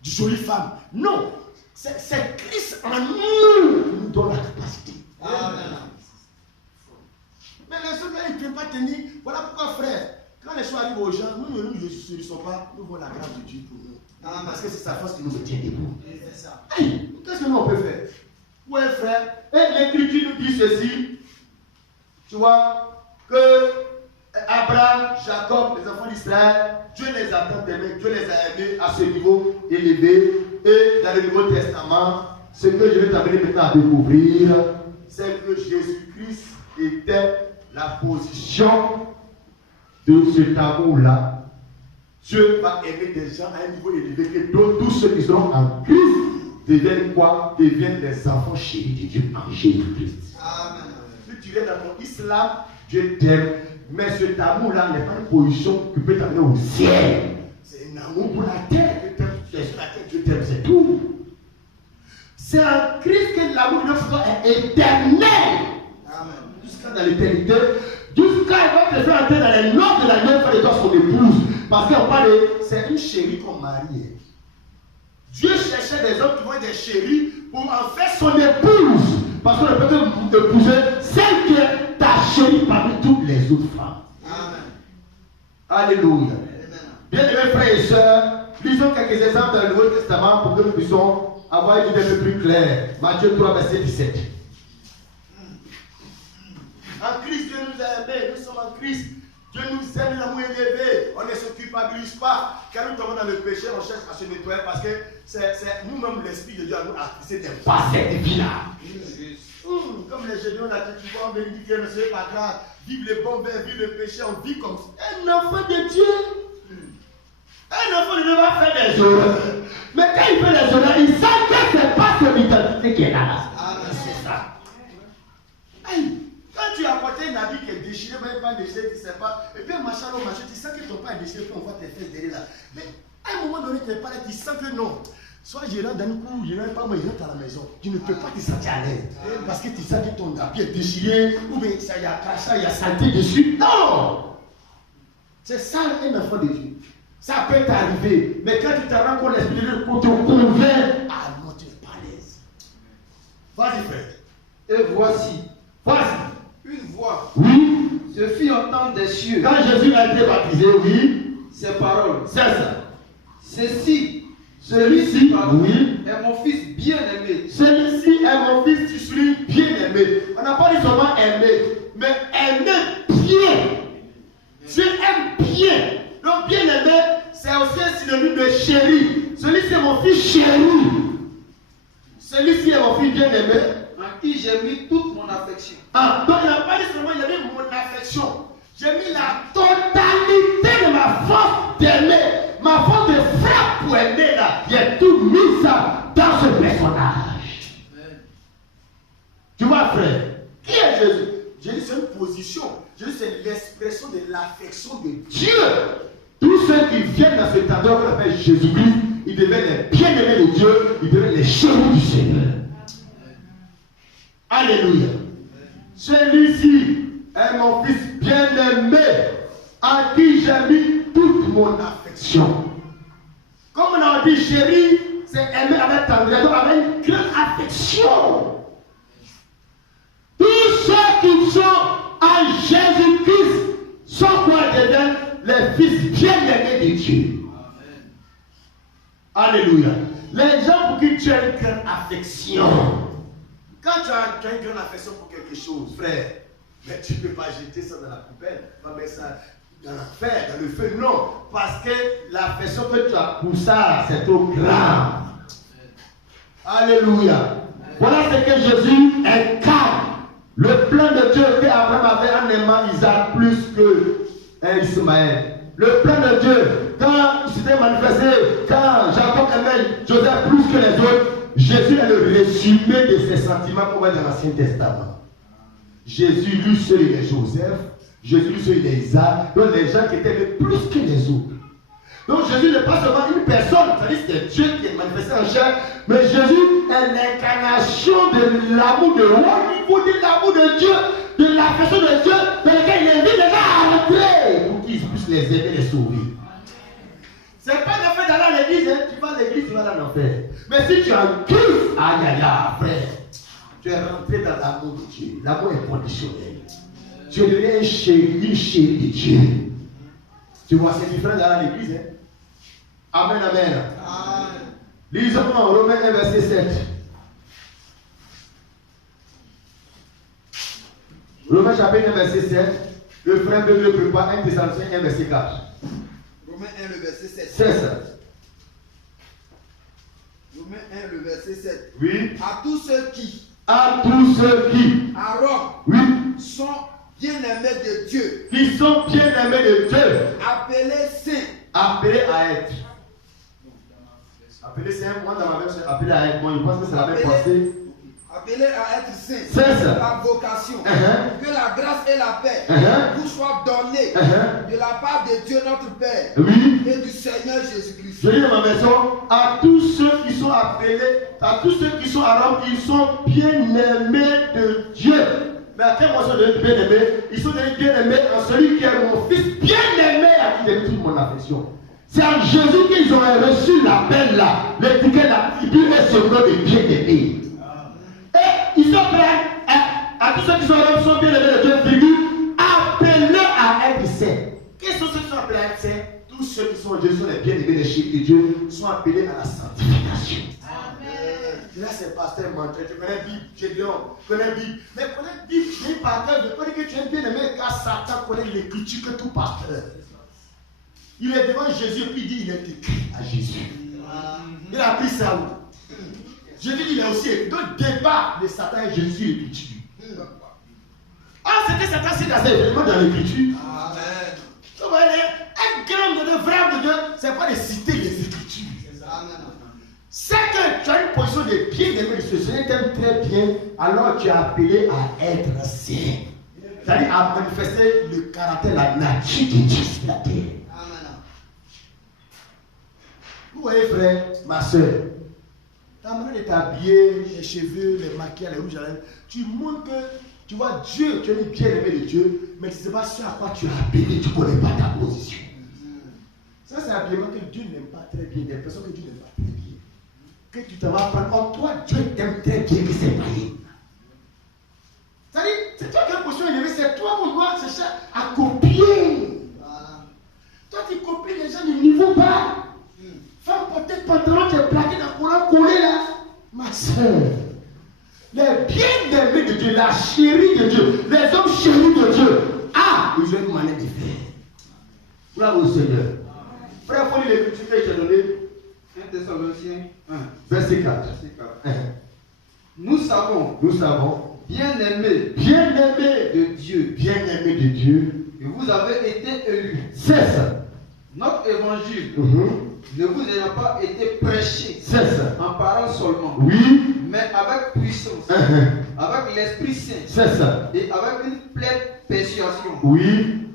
de jolies femmes. Non, c'est Christ en nous qui nous donne la capacité. Amen. Mais les autres, ils ne peuvent pas sommes pas, nous voulons la grâce de Dieu pour nous. Parce que c'est sa force qui nous tient debout. C'est ça. Hey, qu'est-ce que nous on peut faire? Ouais, frère. Et l'Écriture nous dit ceci. Tu vois, que Abraham, Jacob, les enfants d'Israël, Dieu les a tant aimés, Dieu les a aimés à ce niveau élevé. Et dans le Nouveau Testament, ce que je vais t'amener maintenant à découvrir, c'est que Jésus-Christ était la position de cet amour-là. Dieu va aimer des gens à un niveau élevé que tous ceux qui seront en Christ deviennent quoi? Deviennent des enfants chéris de Dieu en Jésus-Christ. Amen. Si tu es dans ton islam, Dieu t'aime. Mais cet amour-là n'est pas une position qui peut t'amener au ciel. C'est un amour pour la terre que tu es sur la terre, Dieu t'aime, c'est tout. C'est en Christ que l'amour de notre foi est éternel. Amen. Jusqu'à dans l'éternité. Jusqu'à il va te faire entrer dans les noces de la même fois de toi son épouse. Parce qu'on parle de. C'est une chérie qu'on marie. Dieu cherchait des hommes qui vont être des chéris pour en faire son épouse. Parce qu'on ne peut que épouser celle qui est ta chérie parmi toutes les autres femmes. Amen. Alléluia. Amen. Bien-aimés frères et sœurs, lisons quelques exemples dans le Nouveau Testament pour que nous puissions avoir une idée un peu plus claire. Matthieu 3, verset 17. En Christ, Dieu nous a aimés, nous sommes en Christ. Dieu nous aime, l'amour élevé. On ne se culpabilise pas. Quand nous tombons dans le péché, on cherche à se nettoyer parce que c'est nous-mêmes l'Esprit de Dieu à nous attiser des facettes de vie-là. Comme les géniaux, on a dit, tu vois, on bénit Dieu, mais ce n'est pas grave. Vive les bons vers, vive le péché, on vit comme ça. Un enfant de Dieu. Un enfant de Dieu va faire des erreurs. Mais quand il fait des erreurs, il sait que ce n'est pas son identité qui est là. Amen. C'est ça. Hey. Quand tu as porté un habit qui est déchiré, même pas déchiré, tu ne sais pas, et puis un machin, tu sens que ton pas est déchiré, puis on voit tes fesses derrière là. Mais à un moment donné, tu n'es pas là, tu sens que non. Soit je rentre dans le coup, je rentre pas, moi je rentre à la maison. Tu ne peux pas te sentir à l'aise. Parce que tu sens que ton habit est déchiré, ou bien ça y a craché, il y a saleté dessus. Non! C'est ça un enfant de Dieu. Ça peut t'arriver. Mais quand tu te rends compte, l'esprit de Dieu te convainc, ah non, tu n'es pas à l'aise. Vas-y, frère. Et voici, Une voix Oui. se fit entendre des cieux. Quand Jésus a été baptisé, oui. Ces paroles. C'est ça. Celui-ci, Celui-ci, oui. est mon fils bien-aimé. Celui-ci est mon fils, tu suis bien-aimé. On n'a pas dit seulement aimer, mais aimer bien. Dieu aime bien. Donc bien-aimé, c'est aussi un synonyme de chéri. Celui-ci est mon fils chéri. Celui-ci est mon fils bien-aimé. En qui j'ai mis toute mon affection. Ah, donc il n'a pas dit seulement il y avait mon affection. J'ai mis la totalité de ma force d'aimer. Ma force de frappe pour aimer là. J'ai tout mis ça dans ce personnage. Tu vois, frère, qui est Jésus? Jésus, c'est une position. Jésus, c'est l'expression de l'affection de Dieu. Tous ceux qui viennent dans cet endroit qu'on appelle Jésus-Christ, ils deviennent les bien-aimés de Dieu, ils deviennent les chéris du Seigneur. Alléluia. Celui-ci est mon fils bien-aimé, à qui j'ai mis toute mon affection. Comme on a dit chéri, c'est aimer avec tendresse, donc avec une grande affection. Tous ceux qui sont en Jésus-Christ sont quoi deviennent les fils bien-aimés de Dieu. Alléluia. Les gens pour qui tu as une grande affection. Quand tu as une grande affection pour quelque chose, frère, mais tu ne peux pas jeter ça dans la poubelle, pas mettre ça dans l'enfer, dans le feu, non. Parce que l'affection que tu as pour ça, c'est trop grave. Alléluia. Voilà ce que Jésus incarne. Le plan de Dieu qu'Abraham avait en aimant Isaac plus que Ismaël. Le plan de Dieu, quand il s'était manifesté, quand Jacob aimait Joseph plus que les autres, Jésus est le résumé de ses sentiments qu'on voit dans l'Ancien Testament. Jésus, lui seul, il est Joseph. Jésus, lui seul, il est Isaac. Donc les gens qui étaient aimés plus que les autres. Donc Jésus n'est pas seulement une personne, c'est-à-dire que c'est Dieu qui est manifesté en chair, mais Jésus est l'incarnation de l'amour de haut niveau, de l'amour de Dieu, de l'affection de Dieu, dans lequel il invite les gens à entrer pour qu'ils puissent les aimer, les sauver. C'est pas le fait d'aller à l'église, hein. Tu vas à l'église, tu vas dans l'enfer. Mais si tu es en Christ, aïe aïe aïe, frère, tu es rentré dans l'amour de Dieu. L'amour est conditionnel. Tu deviens une chérie de Dieu. Tu vois, c'est différent d'aller à l'église. Hein. Amen, amen. Amen. Lisons Romains 1, verset 7. Romains chapitre 1, verset 7. Le frère de le prépare 1 Thessaloniciens 1, verset 4. Romains 1, le verset 7. C'est ça. Romains 1, le verset 7. Oui. À tous ceux qui, À tous ceux qui, à Rome, oui, sont bien-aimés de Dieu, qui sont bien aimés de Dieu, appelés saints. appelés à être. Appelés, c'est un moi dans ma version, appelés à être. Moi, je pense que c'est la même pensée. Appelés à être saints. C'est ça. La vocation. Uh-huh. Que la grâce et la paix Uh-huh. vous soient données Uh-huh. de la part de Dieu notre Père Oui. et du Seigneur Jésus-Christ. Je lis dans ma version, à tous ceux qui sont appelés, à tous ceux qui sont à Rome, ils sont bien aimés de Dieu. Mais à quel moment ils sont devenus bien aimés? Ils sont devenus bien aimés en celui qui est mon fils bien aimé à qui j'ai toute mon affection. C'est en Jésus qu'ils ont reçu l'appel là, l'étiquette là, qui est ce nom de bien aimé. Et ils sont prêts à tous ceux qui sont à Rome sont bien aimés de Dieu, virgule, appelés à être saints. Quels sont ceux qui sont appelés à être saints? Tous ceux qui sont en Dieu sont les bien-aimés des chéris de Dieu, sont appelés à la sanctification. Amen. Là, c'est pasteur menteur. Tu connais la Bible, Gédéon, tu connais la Bible. Mais connais la Bible, tu es pasteur, ne pas dire que tu es bien-aimé, car Satan connaît l'écriture que tout pasteur. Il est devant Jésus et puis il dit il est écrit à Jésus. Il a pris ça où? Jésus dit il est aussi écrit. Donc, débat de Satan et Jésus et l'écriture. Ah, c'est que Satan s'est cassé évidemment dans l'écriture. Amen. Donc, vous voyez, un grand de vrai de Dieu, ce n'est pas de citer les écritures. C'est que tu as une position de bien-aimé de ce Seigneur t'aime très bien, alors tu es appelé à être saint. C'est-à-dire à manifester le caractère, la nature de Dieu sur la terre. Vous voyez, frère, ma soeur, ta manière de t'habiller, les cheveux, les maquillages, les rouges à lèvres, tu montres que tu vois Dieu, tu es bien-aimé de Dieu, mais tu ne sais pas ce à quoi tu es appelé, tu ne connais pas ta position. Ça, c'est un habillement que Dieu n'aime pas très bien, des personnes que Dieu n'aime pas très bien. Que tu te vas prendre, oh, toi, Dieu t'aime très bien que c'est pareil. C'est-à-dire, c'est toi qui as une position élevée, c'est toi mon doigt chercher à copier. Toi, tu copies les gens du niveau bas. Femme porter pantalon, tu es plaqué dans le courant collé là. Ma soeur, les bien-aimés de Dieu, la chérie de Dieu, les hommes chéris de Dieu, ah, ils ont une manière de faire. Gloire au Seigneur. Frère, il faut lire l'écriture que j'ai donnée. 1 Thessaloniciens 1, verset 4. verset 4. Nous savons, bien-aimés de Dieu, Bien-aimés de Dieu, que vous avez été élus. c'est ça. Notre évangile ne vous ayant pas été prêché C'est ça. en parole seulement, Oui, mais avec puissance, avec l'Esprit Saint c'est ça. et avec une pleine persuasion. Oui,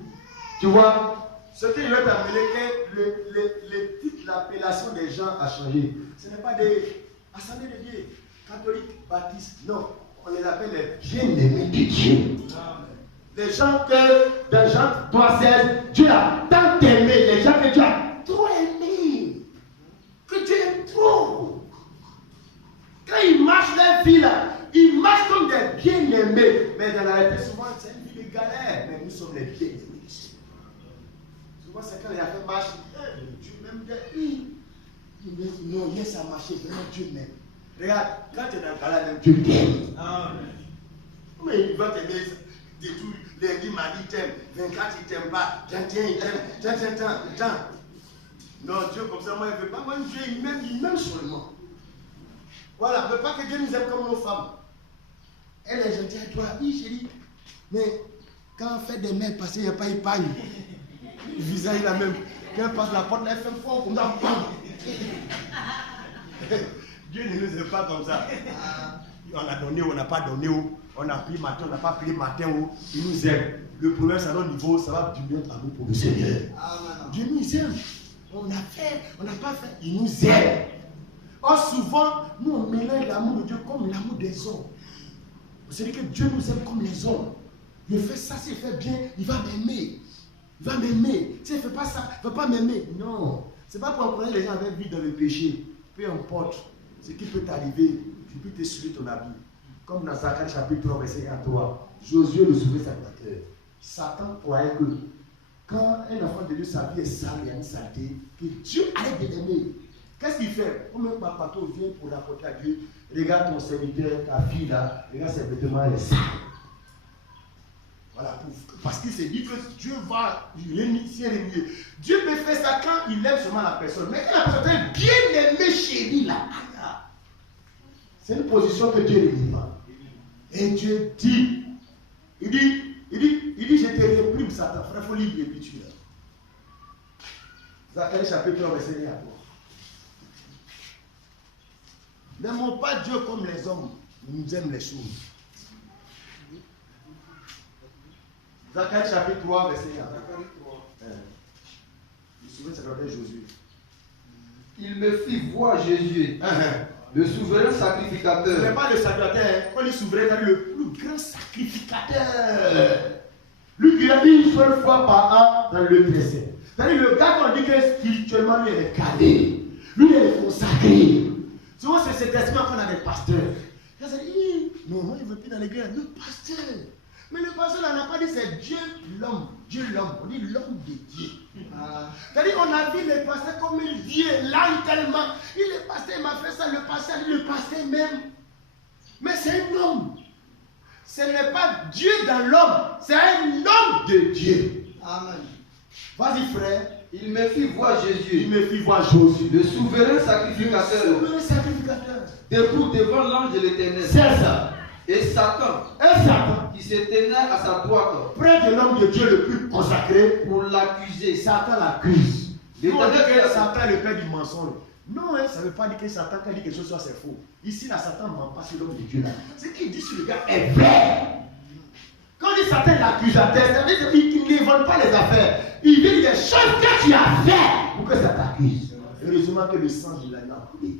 tu vois, ce qui veut t'amener que le titre, l'appellation des gens a changé. Ce n'est pas des assemblées de Dieu, catholiques, baptistes, non. On les appelle les bien-aimés de Dieu. Les gens que, dans Jean 3,16, Dieu a tant aimé, les gens que Dieu a trop aimé, que Dieu aime trop. Quand ils marchent leur vie là, ils marchent comme des bien-aimés. Mais dans la réalité, souvent, c'est une vie de galère. Mais nous sommes les bien-aimés. Souvent, c'est quand il a fait marche, Dieu m'aime bien. Non, laisse à marcher, vraiment Dieu m'aime. Regarde, quand tu es dans le galère, même Dieu t'aime. Mais il va t'aimer de tout. Lundi, mardi, il t'aime. 24, il t'aime pas. 31, il t'aime. Tiens. Non, Dieu, comme ça, moi, il ne veut pas. Moi, Dieu, il m'aime seulement. Voilà, mais pas que Dieu nous aime comme nos femmes. Elle est gentille avec toi, oui, chérie. Mais quand on fait des mains passées, il n'y a pas épargne. Le visage, il a même. Quand elle passe la porte, elle fait fort comme ça. Dieu ne nous aime pas comme ça. On a donné ou on n'a pas donné ou on a pris matin, on n'a pas pris matin ou il nous aime. Le problème, c'est à notre niveau, ça va diminuer notre amour pour le Seigneur. Dieu nous aime. On a fait, on n'a pas fait, il nous aime. Or, souvent, nous on mélange l'amour de Dieu comme l'amour des hommes. C'est-à-dire que Dieu nous aime comme les hommes. Je fais ça, s'il fait bien, il va m'aimer. Il va m'aimer. S'il ne fait pas ça, il ne va pas m'aimer. Non. Ce n'est pas pour encourager les gens à vivre dans le péché. Peu importe ce qui peut t'arriver, tu peux te souiller ton habit. Comme dans Zacharie chapitre 3, verset 1 à 3. Josué le sauver sacrificateur. Satan croyait que quand un enfant de Dieu, sa vie est sale, il y a une saleté, que Dieu arrête de l'aimer. Qu'est-ce qu'il fait? Comme un papato vient pour rapporter à Dieu, regarde ton serviteur, ta fille là, regarde ses vêtements, elle est sale. Voilà, parce qu'il s'est dit que Dieu va l'initier. Dieu peut faire ça quand il aime seulement la personne. Mais quand la personne est bien aimée chérie là, c'est une position que Dieu ne dit pas. Et Dieu dit, il dit, je te réprime Satan. Frère, il faut lire l'Épître là. Zacharie chapitre 3, verset 1 à 3. N'aimons pas Dieu comme les hommes nous aiment les choses. Zacharie chapitre 3, verset 1. Zacharie 3. Je me souviens, ça s'appelait Josué. Il me fit voir Jésus, le souverain sacrificateur. Ce n'est pas le sacrificateur. Quand il est souverain, c'est le plus grand sacrificateur. Lui qui a dit une seule fois par an dans le décès. C'est-à-dire le gars qu'on dit que spirituellement lui est calé. Lui il est consacré. Souvent c'est cet esprit qu'on a des pasteurs. Il a dit, non, moi il ne veut plus dans l'église. Le pasteur. Mais le pasteur là n'a pas dit c'est Dieu l'homme. Dieu l'homme. On dit l'homme de Dieu. C'est-à-dire on a vu le pasteur comme un Dieu, l'âme tellement. Le pasteur m'a fait ça, le pasteur même. Mais c'est un homme. Ce n'est pas Dieu dans l'homme, c'est un homme de Dieu. Amen. Vas-y frère. Il me fit voir Jésus. Il me fit voir Jésus. Le souverain sacrificateur. Le souverain sacrificateur. Debout devant l'ange de l'Éternel. C'est ça. Et Satan. Qui se tenait à sa droite. Près de l'homme de Dieu le plus consacré. Pour l'accuser. Satan l'accuse. L'Éternel que Satan est le père du mensonge. Non, ça ne veut pas dire que Satan, quand il dit quelque chose, c'est faux. Ici, là, Satan ne ment pas sur l'homme de Dieu. Là. Ce qu'il dit sur le gars est vrai. Quand il dit Satan est l'accusateur, ça veut dire qu'il n'invente pas les affaires. Il dit les choses que tu as fait pour que ça t'accuse. Heureusement que le sang de l'agneau a coulé.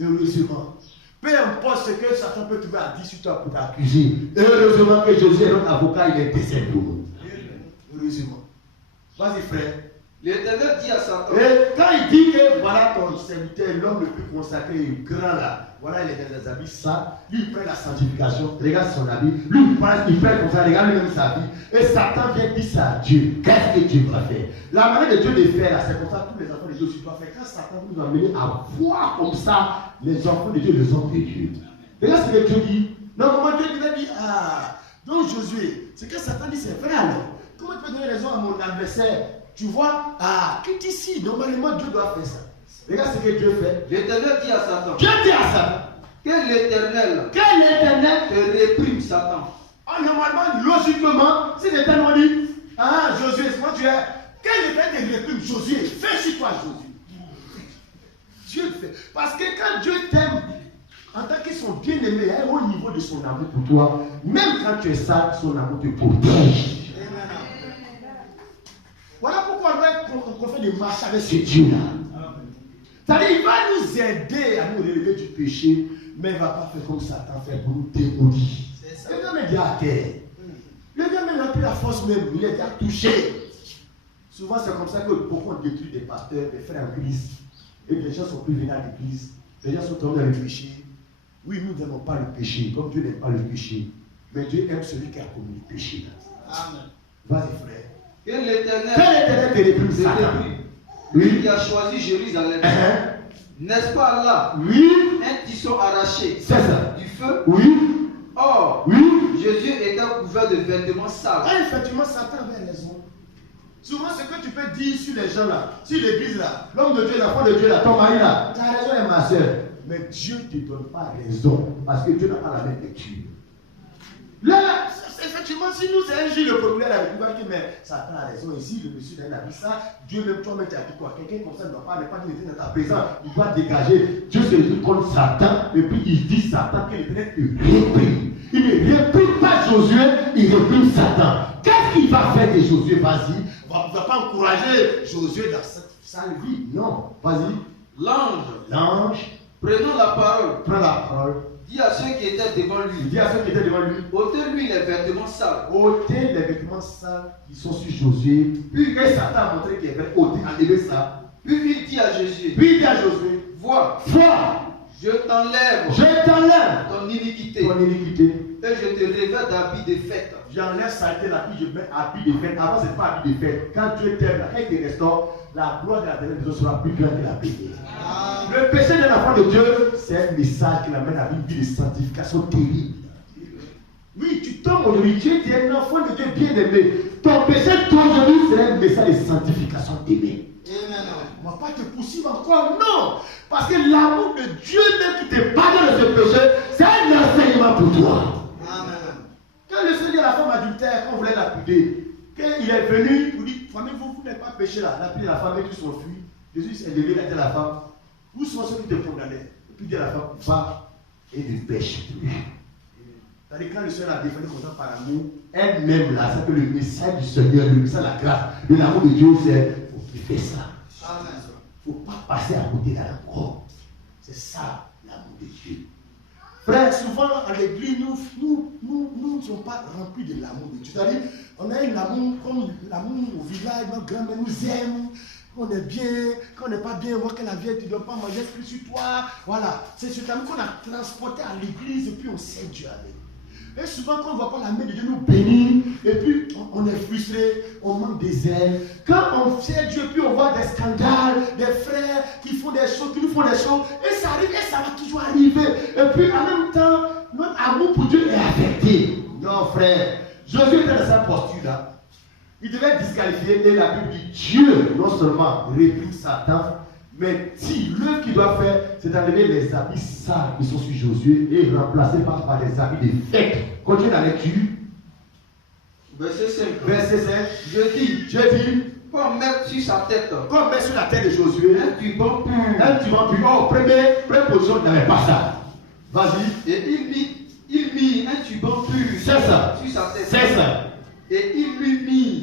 Heureusement. Peu importe ce que Satan peut trouver à dire sur toi pour t'accuser. Heureusement que Jésus est notre avocat, il est décédé. Heureusement. Vas-y, frère. L'Éternel dit à Satan. Et quand il dit que voilà ton serviteur, l'homme le plus consacré, grand là, voilà il est dans des habits ça, lui il prend la sanctification, regarde son habit, lui il prend comme ça, regarde lui-même sa vie. Et Satan vient dire ça à Dieu. Qu'est-ce que Dieu doit faire? La manière de Dieu de faire là, c'est comme ça tous les enfants de Dieu aussi doivent faire. Quand Satan nous a amené à voir comme ça les enfants de Dieu, les hommes de Dieu. Regarde ce que Dieu dit. Non, comment Dieu dit, donc Josué, ce que Satan dit c'est vrai alors. Comment tu peux donner raison à mon adversaire? Tu vois, quitte ici, normalement Dieu doit faire ça. Regarde ce que Dieu fait. L'Éternel dit à Satan. Dieu dit à Satan. Que l'Éternel te réprime Satan. Normalement, logiquement, si l'Éternel dit, Josué, c'est moi tu es. Que l'Éternel te réprime Josué, fais sur toi Josué. Dieu le fait. Parce que quand Dieu t'aime, en tant qu'ils sont bien-aimés, au niveau de son amour pour toi, même quand tu es sale, son amour te protège. Voilà pourquoi on fait des marches avec ce Dieu-là. C'est-à-dire, il va nous aider à nous relever du péché, mais il ne va pas faire comme Satan fait pour nous démolir. Le gars est déjà à terre. Le gars n'a plus la force même, il est déjà touché. Souvent, c'est comme ça que beaucoup ont détruit des pasteurs, des frères en Christ. Et les gens sont plus venus à l'église. Les gens sont tombés dans le péché. Oui, nous n'aimons pas le péché, comme Dieu n'aime pas le péché. Mais Dieu aime celui qui a commis le péché. Amen. Vas-y, frère. Que l'Éternel te réprime Satan. Lui qui a choisi Jérusalem. N'est-ce pas là? Oui. Un tisson arraché. C'est ça. Du feu. Oui. Or, oui. Jésus était couvert de vêtements sales. Effectivement, Satan avait raison. Souvent, ce que tu peux dire sur les gens là, sur l'église là, l'homme de Dieu, l'enfant de Dieu là, ton mari là, tu as raison, ma soeur. Mais Dieu ne te donne pas raison. Parce que Dieu n'a pas la même lecture. Là, effectivement, si nous, c'est un jour le problème là, il va dire, mais Satan a raison ici, le monsieur n'a pas dit ça, Dieu même toi-même tu as dit quoi? Quelqu'un comme ça ne doit pas dire dans ta présence, il doit dégager. Dieu se résout contre Satan, et puis il dit Satan que l'Éternel te réprime. Il ne réprime pas Josué, il réprime Satan. Qu'est-ce qu'il va faire de Josué? Vas-y, on ne va pas encourager Josué dans cette sale vie. Non, vas-y. L'ange, prenant la parole, prends la parole. Dit à ceux qui étaient devant lui. Il dit à ceux qui étaient devant lui. Ôtez-lui les vêtements sales. Ôtez les vêtements sales qui sont sur Josué. Puis que Satan a montré qu'il avait ôté, enlevé ça. Puis il dit à Josué. Puis il dit à Josué. Vois. Je t'enlève ton iniquité. ton iniquité. Et je te revêt d'habits de fête. J'enlève saleté la vie, je mets habit de fête. Avant, ce n'est pas habit de fête. Quand Dieu t'aime, quand il te restaure, la gloire de la ténèbre sera plus grande que la péché. Le péché d'un enfant de Dieu, c'est un message qui l'amène à une vie de sanctification terrible. Oui, tu tombes aujourd'hui, tu es un enfant de Dieu bien-aimé. Ton péché d'aujourd'hui, c'est un message de sanctification d'aimer. On ne va pas te poursuivre encore, non. Parce que l'amour de Dieu même qui te pardonne de ce péché, c'est un enseignement pour toi. Amen. Quand le Seigneur, la femme adultère, quand on voulait lapider, quand il est venu pour dire, famille, vous n'avez pas péché là, lapider la femme et tous s'enfuient. Jésus s'est levé, il a dit à la femme, où sont ceux qui te condamnaient? Et puis il dit à la femme, va et ne pêche plus. C'est-à-dire quand le Seigneur a défendu comme ça par amour, elle-même là, c'est que le message du Seigneur, le message de la grâce, de l'amour de Dieu, c'est, faut qu'il fait ça. Amen. Il ne faut pas passer à côté de l'amour. C'est ça, l'amour de Dieu. Frère, souvent à l'église, nous ne sommes pas remplis de l'amour de Dieu. C'est-à-dire, on a un amour comme l'amour au village, notre grand-mère nous aime, qu'on est bien, qu'on n'est pas bien, voir que la vieille, tu ne dois pas manger plus sur toi. Voilà, c'est cet amour qu'on a transporté à l'église et puis on sait Dieu avec. Et souvent, quand on ne voit pas la main de Dieu nous bénir, et puis on est frustré, on manque des ailes. Quand on sait Dieu, puis on voit des scandales, des frères qui font des choses, qui nous font des choses, et ça arrive, et ça va toujours arriver. Et puis en même temps, notre amour pour Dieu est affecté. Non, frère, Josué était dans sa posture là. Il devait être disqualifié, et la Bible dit Dieu, non seulement réplique Satan, mais si l'œuvre qu'il doit faire, c'est d'enlever les habits sales qui sont sur Josué et remplacer par des habits de fête. Continue la lecture. Verset 5. Verset 5. Je dis, comme mettre sur sa tête. Comme mettre sur la tête de Josué. Un turban pur. Un turban pur. Oh, première position, il n'avait pas ça. Vas-y. Et il mit un turban pur. C'est ça. Sur sa tête. C'est ça. Et il lui mit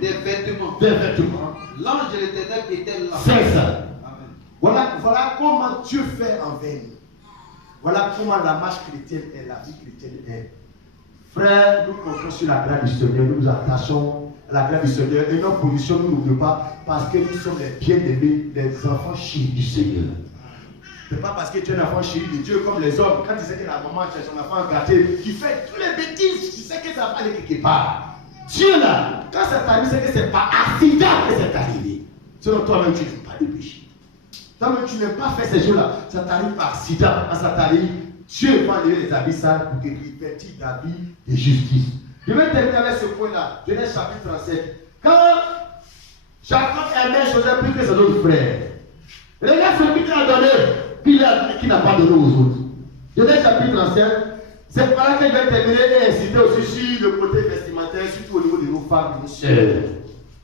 des vêtements. Des vêtements. L'ange de l'Éternel était là. C'est ça. Voilà comment Dieu fait envers nous. Voilà comment la marche chrétienne est, la vie chrétienne est. Frère, nous comptons sur la grâce du Seigneur, nous nous attachons à la grâce du Seigneur et notre position ne nous oublie pas parce que nous sommes les bien-aimés, les enfants chéris du Seigneur. Ce n'est pas parce que tu es un enfant chéri de Dieu comme les hommes, quand tu sais que la maman cherche son enfant gâté, qui fait toutes les bêtises, tu sais que ça va aller quelque part. Dieu là, quand ça t'arrive, c'est que ce n'est pas accident que c'est arrivé. Sinon toi-même tu n'aimes pas le péché. Toi-même, tu n'aimes pas faire ces choses-là. Ça t'arrive par accident. Quand ça t'arrive, Dieu va enlever les habits sales pour te revêtir d'habits de justice. Je vais terminer avec ce point-là. Genèse chapitre 37. Quand Jacob aimait Joseph plus que ses autres frères, regarde celui qu'il a donné, qu'il n'a pas donné aux autres. Genèse chapitre 37. C'est par là que je vais terminer et inciter aussi sur le côté vestimentaire, surtout au niveau de nos femmes et nos sœurs.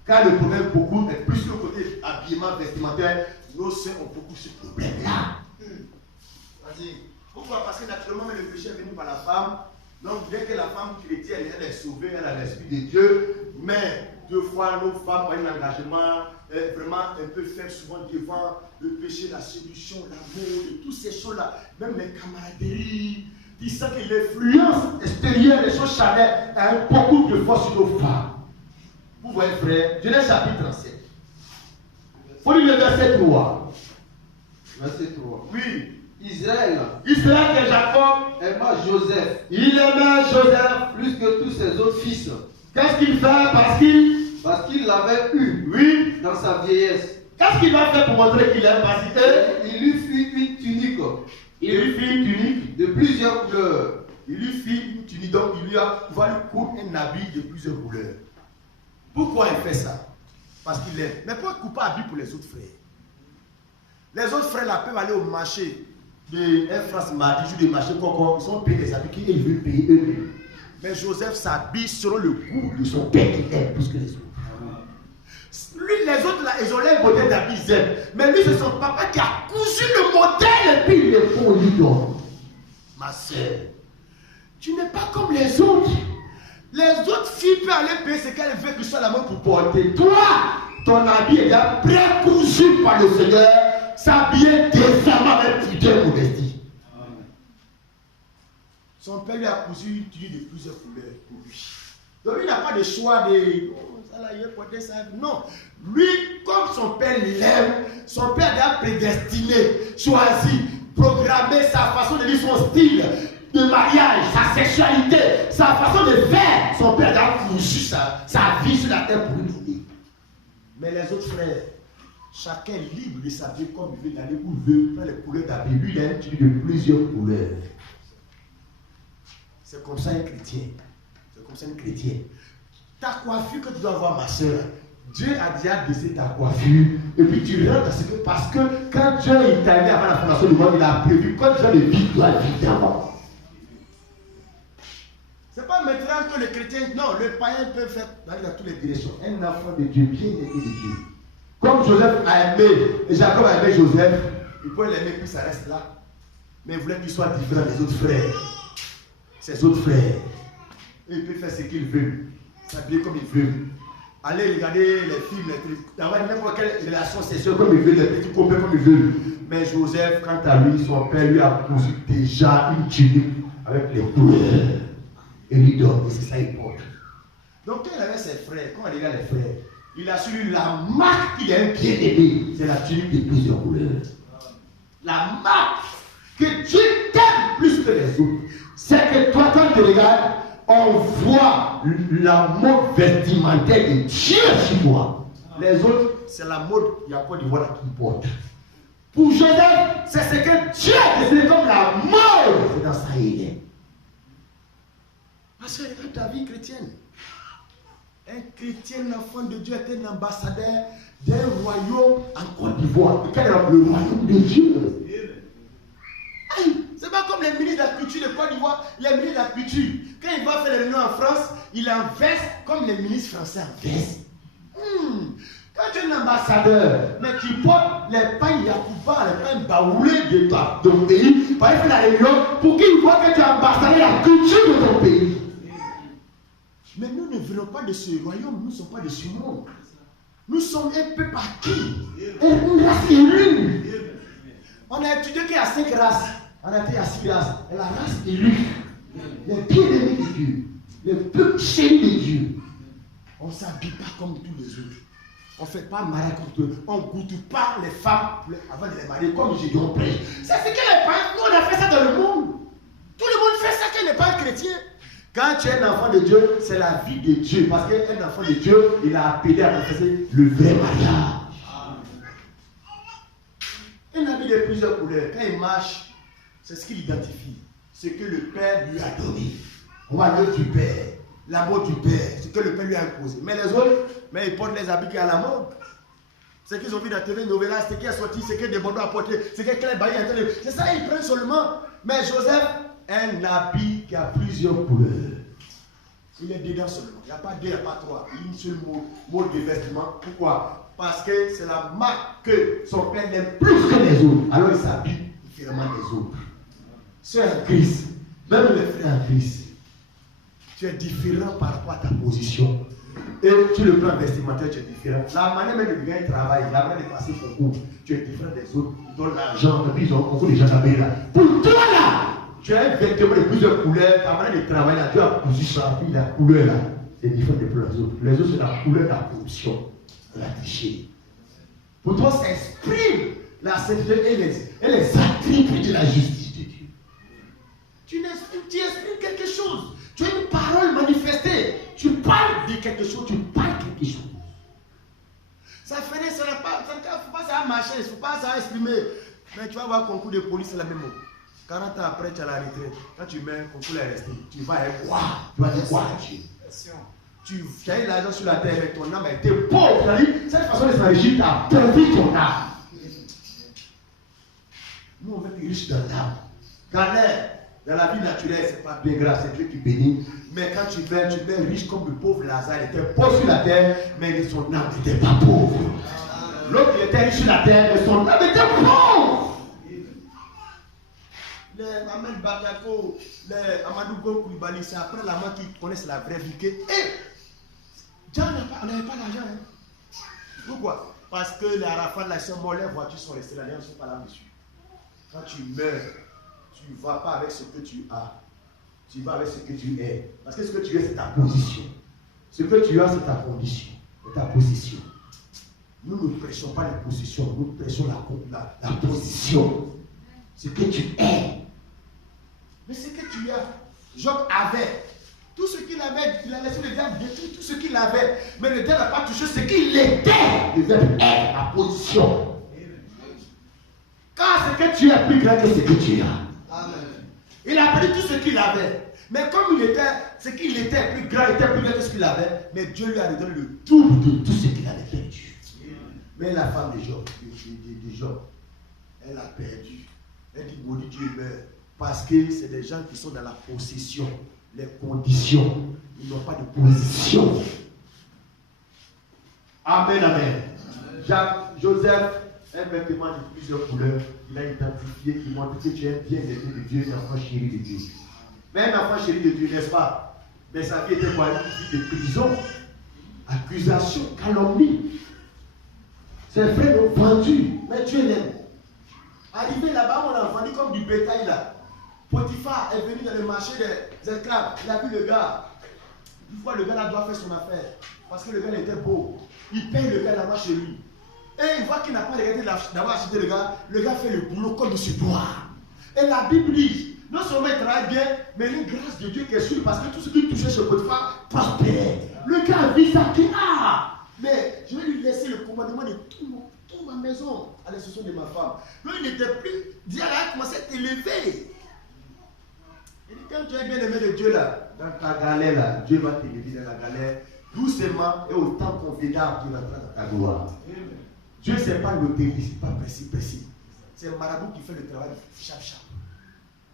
Car le problème beaucoup est plus que le côté habillement vestimentaire. Nos sœurs ont beaucoup ce problème-là. Vas-y. Pourquoi? Parce que naturellement, le péché est venu par la femme. Donc, bien que la femme chrétienne, elle est sauvée, elle a l'esprit de Dieu, mais deux fois, nos femmes ont un engagement vraiment un peu faible, souvent devant le péché, la séduction, l'amour, et toutes ces choses-là, même les camaraderies, qui sent que l'influence extérieure, les choses charnelles, a beaucoup de force sur nos femmes. Vous voyez, frère, Genèse chapitre 37. Faut lire le verset 3. Verset 3. Oui. Israël Que Jacob aima Joseph. Il aimait Joseph plus que tous ses autres fils. Qu'est-ce qu'il fait? Parce qu'il l'avait eu. Oui. Dans sa vieillesse. Qu'est-ce qu'il va faire pour montrer qu'il aime? Parce que il lui fit une tunique. De plusieurs couleurs. Il lui fit une tunique. Donc il lui coudre un habit de plusieurs couleurs. Pourquoi il fait ça? Parce qu'il aime. Mais pourquoi il ne coupe pas habit pour les autres frères? Les autres frères là peuvent aller au marché de Air France mardi, jour de marché, ils sont payés des habits qu'ils veulent payer eux-mêmes. Mais Joseph s'habille selon le goût de son père qu'il aime plus que les autres. Lui, les autres là, ils ont l'air modèle d'habits, ils aiment. Mais lui, c'est son papa qui a cousu le modèle et puis il le font lui donne. Ma soeur, tu n'es pas comme les autres. Les autres filles peuvent aller payer ce qu'elles veulent que ce soit la main pour porter. Toi, ton habit est déjà précousu par le Seigneur, s'habiller décemment avec pudeur et modestie. Son père lui a cousu une tunique de plusieurs couleurs pour lui. Donc lui n'a pas de choix de ça là, il a porté ça. Non. Lui, comme son père l'aime, son père l'a prédestiné, choisi, programmer sa façon de vivre, son style de mariage, sa sexualité, sa façon de faire. Son père a conçu sa vie sur la terre pour lui donner. Mais les autres frères, chacun est libre de s'habiller comme il veut, d'aller où il veut, faire les couleurs d'habit. Lui, il a une tenue de plusieurs couleurs. C'est comme ça un chrétien. C'est comme ça une chrétienne. Ta coiffure que tu dois avoir, ma soeur, Dieu a déjà décidé ta coiffure. Et puis tu rentres dans ce que, parce que quand Dieu t'a mis avant la fondation du monde, il a prévu quand Dieu le vit, tu dois vivre d'abord. C'est pas maintenant que le chrétien, non, le païen peut faire dans toutes les directions. Un enfant de Dieu, bien aimé de Dieu. Comme Joseph a aimé, et Jacob a aimé Joseph, il peut l'aimer puis ça reste là. Mais il voulait qu'il soit différent des autres frères. Ses autres frères. Et il peut faire ce qu'il veut. S'habiller comme il veut. Aller regarder les films, les trucs, d'avoir n'importe quelle relation sexuelle comme il veut, les petits copains comme il veut. Mais Joseph, quant à lui, son père lui a posé déjà une tunique avec les couleurs. Et lui donne, et c'est ça qu'il porte. Donc quand il avait ses frères, quand on regarde les frères, il a su lui la marque qu'il est un bien-aimé. C'est la tunique de plusieurs couleurs. La marque que Dieu t'aime plus que les autres. C'est que toi, quand tu regardes, on voit la mode vestimentaire de Dieu sur toi. Les autres, c'est la mode, il y a quoi d'Ivoire qui porte. Pour Joseph, c'est ce que Dieu a décidé comme la mode. C'est dans ça il est. Parce que regarde ta vie chrétienne. Un chrétien, enfant de Dieu, est un ambassadeur d'un royaume en Côte d'Ivoire. Quel est le royaume de Dieu? C'est pas comme les ministres de la culture de Côte d'Ivoire. Les ministres de la culture, quand il va faire les réunions en France, il est en veste comme les ministres français en veste. Quand tu es un ambassadeur, mais tu portes les pains Yacouba, les pains baoulés de ton pays, pour aller faire la réunion, pour qu'ils voient que tu as ambassadeur la culture de ton pays. Mais nous ne venons pas de ce royaume, nous ne sommes pas de ce monde. Nous sommes un peuple acquis, une race élue. On a étudié qu'il y a 5 races, on a été à 6 races. Et la race élue, les bien-aimés de Dieu, le peuple chéri de Dieu. On ne s'habille pas comme tous les autres. On ne fait pas mariage contre eux. On ne goûte pas les femmes avant de les marier comme j'ai dit on prêche. C'est ce que les parents, nous on a fait ça dans le monde. Tout le monde fait ça qui n'est pas un chrétien. Quand tu es un enfant de Dieu, c'est la vie de Dieu. Parce qu'un enfant de Dieu, il a appelé à confesser le vrai mariage. Un habit de plusieurs couleurs, quand il marche, c'est ce qu'il identifie. Ce que le Père lui a donné. On va dire du Père. L'amour du Père, ce que le Père lui a imposé. Mais les autres, mais ils portent les habits qui sont à la mode. Ce qu'ils ont vu dans la TV Novela, ce qui est sorti, ce que des bandeaux a porté, ce que Claire Bailly a entendu. C'est ça, ils prennent seulement. Mais Joseph, un habit qui a plusieurs couleurs. Il est dedans seulement. Il n'y a pas deux, il n'y a pas trois. Une seule mode de vêtement. Pourquoi? Parce que c'est la marque que son père n'aime plus que les autres. Alors il s'habille différemment des autres. C'est un Christ. Même les frères en Christ. Tu es différent par rapport à ta position. Et tu le prends vestimentaire, tu es différent. La manière même de bien travailler, la manière de passer son cours, tu es différent des autres. Ils donnent l'argent, et puis ils ont beaucoup de gens à payer là. Pour toi là, tu as un vêtement de plusieurs couleurs, ta manière de travailler là, tu as cousu ça, puis la couleur là, c'est différent de les autres. Les autres, c'est la couleur de la corruption, de la tricherie. Pour toi, ça exprime la sainteté et les attributs de la justice de Dieu. Tu exprimes quelque chose. Tu as une parole manifestée. Tu parles de quelque chose, tu parles quelque chose. Ça fait ça n'a pas, faut pas ça marcher, il ne faut pas ça exprimer. Mais tu vas avoir un concours de police, c'est la même chose. 40 ans après, tu as la retraite. Quand tu mets un concours est resté, tu vas être quoi? Tu vas dire quoi à Dieu? Tu as eu l'argent sur la terre, mais ton âme a été pauvre. Tu as dit, cette façon de s'enrichir, tu as perdu ton âme. Nous, on veut être riches dans l'âme. Car dans la vie naturelle, ce n'est pas bien grave, c'est Dieu qui bénit. Mais quand tu mets riche comme le pauvre Lazare, il était pauvre sur la terre, mais son âme n'était pas pauvre. L'autre, il était riche sur la terre, mais son âme était pauvre. Les Ahmed Bakako, les Amadou Koulibaly, c'est après la mort qu'ils connaissent la vraie vie. On n'avait pas d'argent. Hein. Pourquoi? Parce que les Arafat, là, sont morts, les voitures sont restées là, ils ne sont pas là-dessus. Quand tu meurs, tu ne vas pas avec ce que tu as. Tu vas avec ce que tu es. Parce que ce que tu es, c'est ta position. Ce que tu as, c'est ta condition, c'est ta position. Nous ne prêchons pas la position, nous prêchons la position. ce que tu es. Mais ce que tu as, Job avait. Tout ce qu'il avait, il a laissé le diable détruire tout ce qu'il avait. Mais le diable n'a pas touché ce qu'il était. Le verbe être, la position. Car ce que tu es est plus grand que ce que tu as. Amen. Il a perdu tout ce qu'il avait. Mais comme il était, ce qu'il était plus grand, était plus grand que ce qu'il avait. Mais Dieu lui a donné le double de tout ce qu'il avait perdu. Mais la femme de Job, elle a perdu. Elle dit, maudit Dieu meurt. Parce que c'est des gens qui sont dans la possession. Les conditions. Ils n'ont pas de position. Amen, amen. Joseph, un vêtement de plusieurs couleurs, il a identifié, il montre que tu es bien aimé de Dieu, un enfant chéri de Dieu. Mais un enfant chéri de Dieu, n'est-ce pas? Mais sa vie était quoi? Une vie de prison, accusation, calomnie. Ses frères l'ont vendu, mais Dieu l'aime. Arrivé là-bas, on l'a vendu comme du bétail là. Potiphar est venu dans le marché des esclaves. Il a vu le gars. Une fois, le gars là doit faire son affaire. Parce que le gars était beau. Il paye le gars là-bas chez lui. Et il voit qu'il n'a pas regretté d'avoir acheté le gars fait le boulot comme il se doit. Et la Bible dit, non seulement il travaille bien, mais une grâce de Dieu qui est sur lui, parce que tout ce qu'il touchait chez Potiphar partait. Le gars a vu ça qui a. Mais je vais lui laisser le commandement de toute ma maison à l'exception de ma femme. Là, il n'était plus. Dieu a commencé à t'élever. Il dit, quand tu es bien aimé de Dieu là, dans ta galère là, Dieu va t'élever dans la galère, doucement et au temps convenable, tu vas entrer dans ta gloire. Dieu, ce n'est pas l'autorité, ce n'est pas précis. C'est le marabout qui fait le travail chap.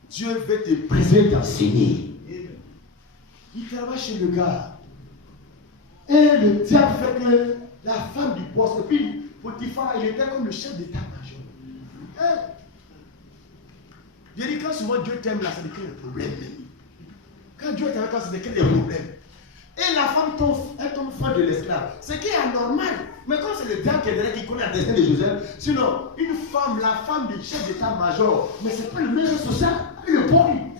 Dieu veut te briser, t'enseigner. Il travaille chez le gars. Et le diable fait que la femme du boss, et puis Potiphar, il était comme le chef d'état-major. Je dis, quand souvent Dieu t'aime là, ça décrit le problème. Quand Dieu t'aime, ça décrit les problèmes. Et la femme tombe fan de l'esclave. Ce qui est anormal. Mais comme c'est le diable qui est derrière, qui connaît la destinée de Joseph, sinon, une femme, la femme du chef d'état-major, mais ce n'est pas le même social, il le bon.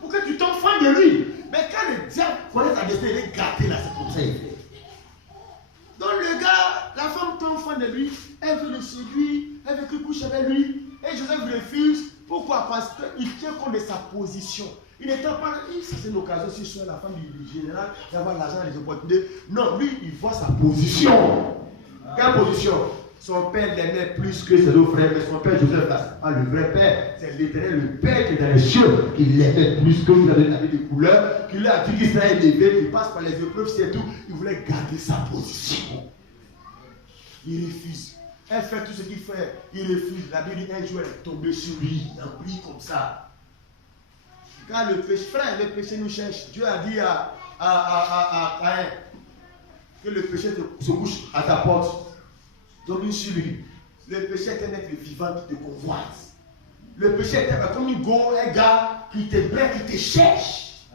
Pour que tu tombes fan de lui. Mais quand le diable connaît ta destinée, il est gâté là, c'est comme ça il fait. Donc le gars, la femme tombe fan de lui, elle veut le séduire, elle veut qu'il couche avec lui, et Joseph refuse. Pourquoi? Parce qu'il tient compte de sa position. Il n'était pas, ça c'est une occasion si je suis la femme du général d'avoir l'argent, les opportunités. Non, lui, il voit sa position. Quelle position? Son père l'aimait plus que ses deux frères, mais son père Joseph, là, c'est pas le vrai père, c'est l'Éternel, le père qui est dans les cieux, qui l'aimait plus que vous avez des couleurs, qui lui a dit qu'il serait élevé, qu'il passe par les épreuves, c'est tout. Il voulait garder sa position. Il refuse. Elle fait tout ce qu'il fait, il refuse. La Bible dit un jour, elle est tombée sur lui, en prie comme ça. Quand le péché, frère, le péché nous cherche. Dieu a dit à Caïn que le péché se couche à ta porte. Domine sur lui. Le péché est un être vivant qui te convoite. Le péché est comme un gars qui te plaît, qui te cherche.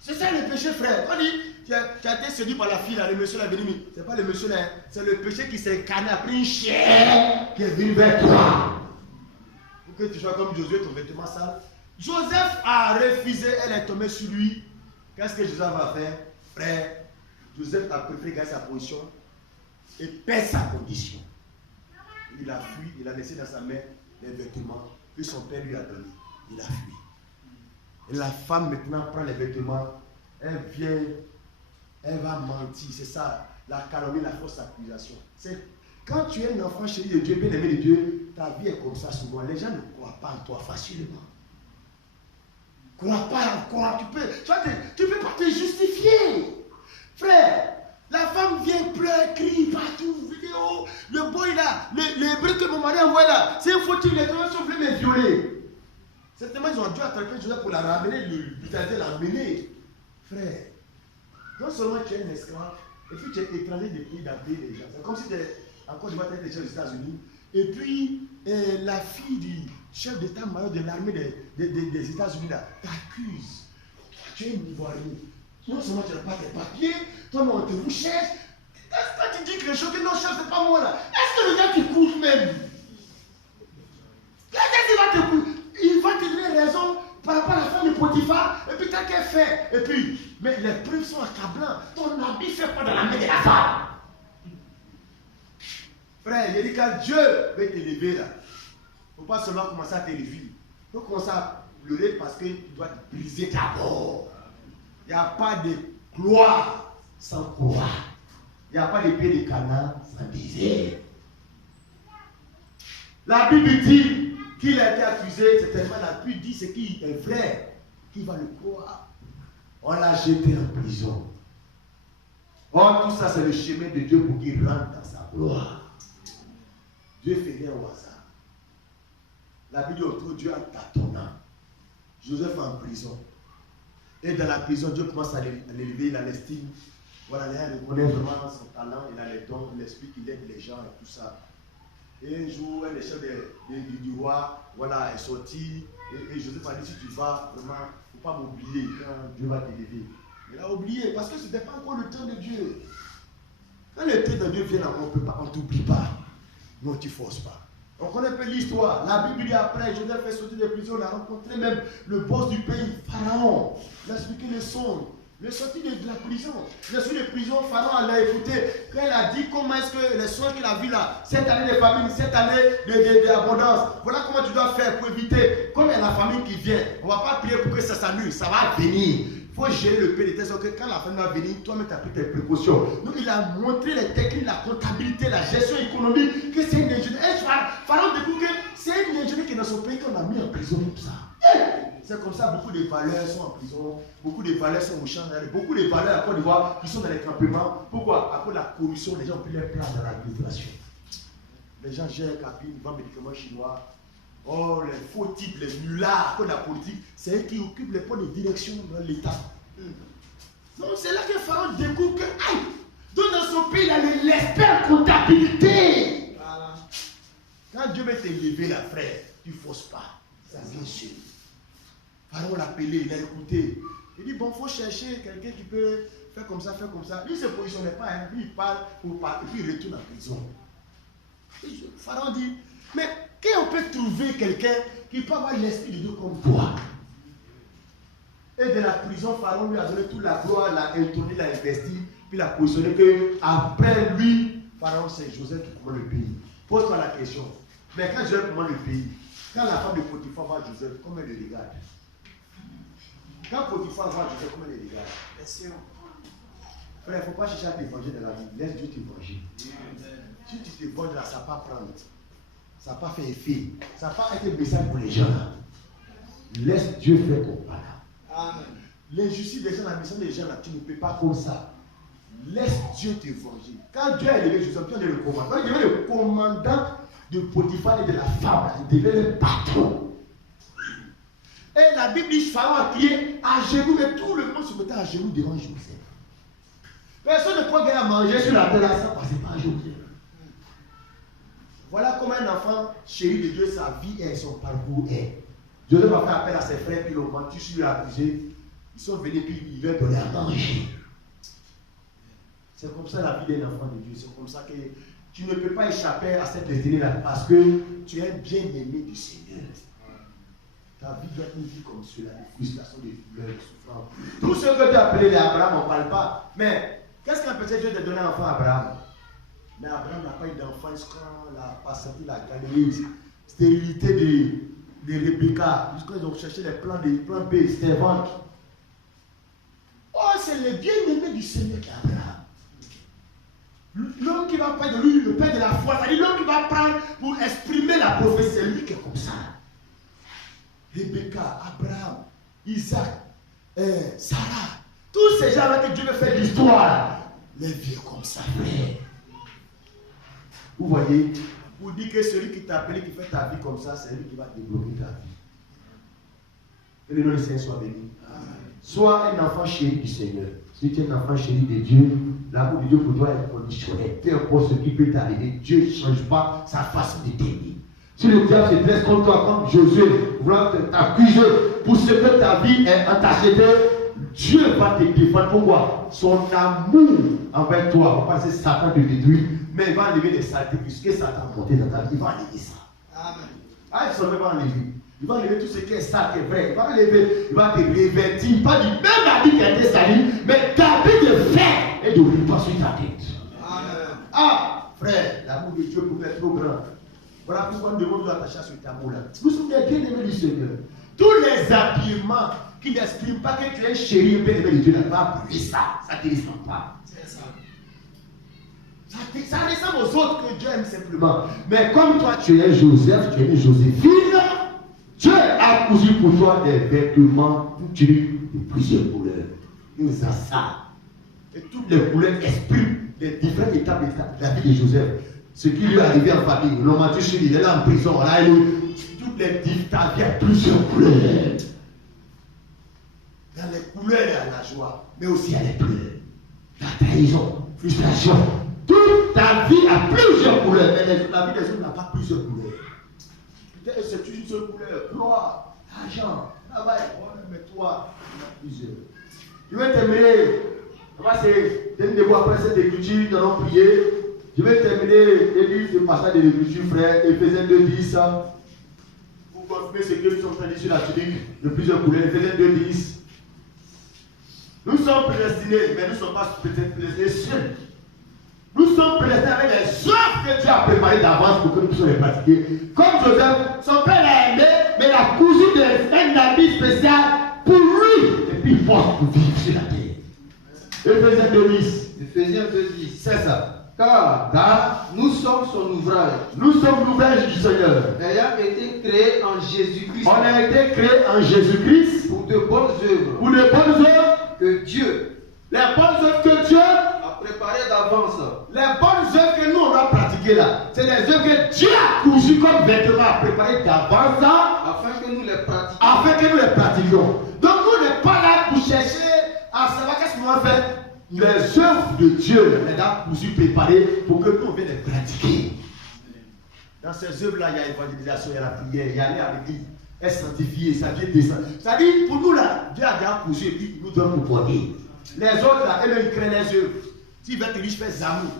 C'est ça le péché, frère. On dit, tu as été séduit par la fille, là, le monsieur là, venu. Ce n'est pas le monsieur là, c'est le péché qui s'est incarné après une chair qui est venue vers toi. Pour que tu sois comme Josué, ton vêtement sale. Joseph a refusé, elle est tombée sur lui. Qu'est-ce que Joseph va faire? Frère, Joseph a préféré garder sa position et perdre sa condition. Il a fui, il a laissé dans sa main les vêtements que son père lui a donnés. Il a fui. Et la femme maintenant prend les vêtements, elle vient, elle va mentir. C'est ça, la calomnie, la fausse accusation. C'est quand tu es un enfant chéri de Dieu, bien aimé de Dieu, ta vie est comme ça souvent. Les gens ne croient pas en toi facilement. Crois pas, tu peux pas te justifier. Frère, la femme vient pleurer, crie partout, vidéo, le boy là, le bruit que mon mari envoie là, c'est un fautif, les gens sont venus me violer. Certainement, ils ont dû attraper Joseph pour la ramener, le brutaliser, l'emmener. Frère, non seulement tu es un esclave, et puis tu es étranger des pays d'appeler les gens. C'est comme si tu es encore devant tes gens aux États-Unis. Et puis, la fille du chef d'état-major de l'armée des États-Unis t'accuse. Tu es une Ivoirienne. Non seulement tu n'as pas tes papiers, toi, on te vous cherche. Quand tu dis que le choqué, non, chef, c'est pas moi là. Est-ce que le gars te court même? Il va te donner raison par rapport à la femme de Potiphar. Et puis, t'as qu'elle fait. Et puis, mais les preuves sont accablantes. Ton habit fait pas dans la main de la femme. Frère, il dit quand Dieu veut t'élever là, il faut faut pas seulement commencer à t'élever. Il faut commencer à pleurer parce que tu dois te briser d'abord. Il n'y a pas de gloire sans croix. Il n'y a pas de pied de canard sans désert. La Bible dit qu'il a été accusé, c'est tellement la Bible dit ce qui est vrai, qui va le croire. On l'a jeté en prison. Or, tout ça, c'est le chemin de Dieu pour qu'il rentre dans sa gloire. Dieu fait rien au hasard. La Bible dit autour Dieu en tâtonnant. Joseph en prison. Et dans la prison, Dieu commence à l'élever, il a l'estime. Voilà, il reconnaît vraiment son talent, il a les dons, l'esprit qu'il aide les gens et tout ça. Et un jour, un des chefs du roi, voilà, est sorti. Et Joseph a dit, si tu vas, vraiment, il ne faut pas m'oublier quand Dieu va t'élever. Il a oublié, parce que ce n'était pas encore le temps de Dieu. Quand le temps de Dieu vient, on ne t'oublie pas. Non, tu ne forces pas. On connaît un peu l'histoire. La Bible dit après, Joseph est sorti de prison, il a rencontré même le boss du pays, Pharaon. Il a expliqué le songe. Il est sorti de la prison. Il est sorti de prison, Pharaon l'a écouté. Quand il a dit comment est-ce que les soins qu'il a vus là, cette année de famine, cette année d'abondance, voilà comment tu dois faire pour éviter, comme il y a la famine qui vient, on ne va pas prier pour que ça s'annule, ça va venir. Il faut gérer le pays de tes que quand la famine va venir, toi-même tu as pris tes précautions. Donc il a montré les techniques, la comptabilité, la gestion économique, que c'est une ingénierie. Et Pharaon découvre que c'est une ingénierie qui est dans son pays qu'on a mis en prison comme ça. C'est comme ça, beaucoup de valeurs sont en prison, beaucoup de valeurs sont au champ, beaucoup de valeurs à Côte d'Ivoire qui sont dans les campements. Pourquoi? À cause de la corruption, les gens ont pris leur place dans l'administration. Les gens gèrent capines, ils vendent médicaments chinois. Oh, les faux types, les nullards, à cause de la politique, c'est eux qui occupent les postes de direction dans l'État. Donc c'est là que Pharaon découvre que, aïe, donc dans son pays, il a l'expert comptabilité. Voilà. Quand Dieu veut t'élever, la frère, tu ne forces pas. Ça vient chez lui. Pharaon l'a appelé, il a écouté. Il dit, bon, il faut chercher quelqu'un qui peut faire comme ça, faire comme ça. Lui, il ne se positionnait pas, hein. Lui, il parle pour parler, et puis il retourne en prison. Pharaon dit, mais qu'on peut trouver quelqu'un qui peut avoir l'esprit de Dieu comme toi? Et de la prison, Pharaon lui a donné toute la gloire, l'a intourné, l'a investi, puis l'a positionné que après lui, Pharaon, c'est Joseph qui commande le pays. Pose-toi la question. Mais quand Joseph commande le pays, quand la femme de Potiphar voit Joseph, comment elle le regarde? Quand Potiphar voit Joseph, comment elle le regarde? Bien sûr. Frère, il ne faut pas chercher à t'évanger dans la vie. Laisse Dieu t'évanger. Si tu t'évanges là, ça ne va pas prendre. Ça n'a pas fait effet. Ça n'a pas été un message pour les gens. Laisse Dieu faire ton part. L'injustice des gens, la mission des gens, là, tu ne peux pas comme ça. Laisse Dieu t'évanger. Quand Dieu a élevé Joseph, Dieu est le commandant. Il devait le commandant de Potiphar et de la femme. Il devait le patron. Et la Bible dit Pharaon a crié à genoux, mais tout le monde se mettait à genoux devant Joseph. Personne ne peut gagner à manger sur la terre sans passer par Joseph. Voilà comment un enfant chéri de Dieu, sa vie et son parcours est. Joseph a fait appel à ses frères, puis l'ont menti sur lui accusé. Ils sont venus, puis ils lui ont donné à manger. C'est comme ça la vie d'un enfant de Dieu. C'est comme ça que tu ne peux pas échapper à cette destinée-là parce que tu es bien-aimé du Seigneur. Ta vie doit être une vie comme cela, des frustrations, des douleurs, des souffrances. Tout ce que tu as appelé les Abraham, on ne parle pas. Mais qu'est-ce qu'un petit Dieu te donner un enfant à Abraham? Mais Abraham n'a pas eu d'enfance quand il n'a pas senti la stérilité de Rebecca. Jusqu'à ils ont cherché les plans B, servantes. Oh, c'est le bien-aimé du Seigneur qui est Abraham. L'homme qui va prendre de lui, le père de la foi, c'est-à-dire l'homme qui va prendre pour exprimer la prophétie, c'est lui qui est comme ça. Rebecca, Abraham, Isaac, Sarah, tous ces gens-là que Dieu veut faire l'histoire, les vieux comme ça, frère. Vous voyez, vous dites que celui qui t'a appelé, qui fait ta vie comme ça, c'est lui qui va débloquer ta vie. Que le nom du Seigneur soit béni. Sois un enfant chéri du Seigneur. Si tu es un enfant chéri de Dieu, l'amour de Dieu pour toi est conditionnel. Peu importe ce qui peut t'arriver, Dieu ne change pas sa façon de t'aimer. Si le diable se dresse contre toi, comme Josué, voulant t'accuser pour ce que ta vie est entachée, Dieu va te défendre. Pourquoi? Son amour envers toi, on va pas laisser Satan te détruire, mais il va enlever les saletés, puisque Satan a monté dans ta vie, il va enlever ça. Amen. Ah, il va enlever. Il va enlever tout ce qui est sale, qui est vrai. Il va enlever, il va te révertir. Pas du même habit qui a été sali, mais d'habit de fer et de repas sur ta tête. Amen. Ah, frère, l'amour de Dieu pour être trop grand. Voilà pourquoi nous devons nous attacher à ce tableau-là. Nous sommes des bien-aimés du Seigneur. Tous les habillements qui n'expriment pas que tu es chéri, bien-aimé de Dieu, n'a pas appris ça. Ça ne te ressemble pas. C'est ça. Ça ressemble aux autres que Dieu aime simplement. Mais comme toi, tu es Joseph, tu es une Joséphine, Dieu a cousu pour toi des vêtements de plusieurs couleurs. Il nous a ça. Et toutes les couleurs expriment les différentes étapes de la vie de Joseph. Ce qui lui est arrivé en famille, l'homme a tué, il est là en prison, là, toutes les différentes, il y a plusieurs couleurs. Dans les couleurs, il y a la joie, mais aussi il y a les pleurs. La trahison, frustration. Toute ta vie a plusieurs couleurs, mais la vie des autres n'a pas plusieurs couleurs. Peut-être que c'est une seule couleur, gloire, argent, travail, mais toi, il y a plusieurs. Je vais terminer. C'est dès après cette écriture, nous allons prier. Je vais terminer et lire ce passage de l'écriture, frère, Éphésiens 2:10. Pour confirmer ce que nous sommes en train de dire sur la tunique de plusieurs couleurs. Éphésiens 2:10. Nous sommes prédestinés, mais nous ne sommes pas prédestinés seuls. Nous sommes prédestinés avec les œuvres que Dieu a préparées d'avance pour que nous puissions les pratiquer. Comme Joseph, son père l'a aimé, mais il a cousu un habit spécial pour lui. Et puis il force pour vivre sur la terre. Éphésiens 2:10. Éphésiens 2:10. C'est ça. Car nous sommes son ouvrage. Nous sommes l'ouvrage du Seigneur. Ayant été créés en Jésus-Christ. On a été créés en Jésus-Christ. Pour de bonnes œuvres. Pour de bonnes œuvres. Que Dieu. Les bonnes œuvres que Dieu a préparées d'avance. Les bonnes œuvres que nous on a pratiquées là. C'est les œuvres que Dieu a cousues comme vêtements à préparer d'avance. Afin que nous les pratiquions. Afin que nous les pratiquions. Donc nous n'est pas là pour chercher à savoir qu'est-ce qu'on va faire. Les œuvres de Dieu, les a cousues, préparées pour que nous on vienne les pratiquer. Dans ces œuvres-là, il y a l'évangélisation, il y a la prière, il y a aller à l'église, être sanctifié, ça vient descendre. C'est-à-dire, pour nous là, Dieu a déjà cousu et puis nous devons nous porter. Les autres là, eux, ils créent les œuvres. S'ils veulent te riches, faire zamour.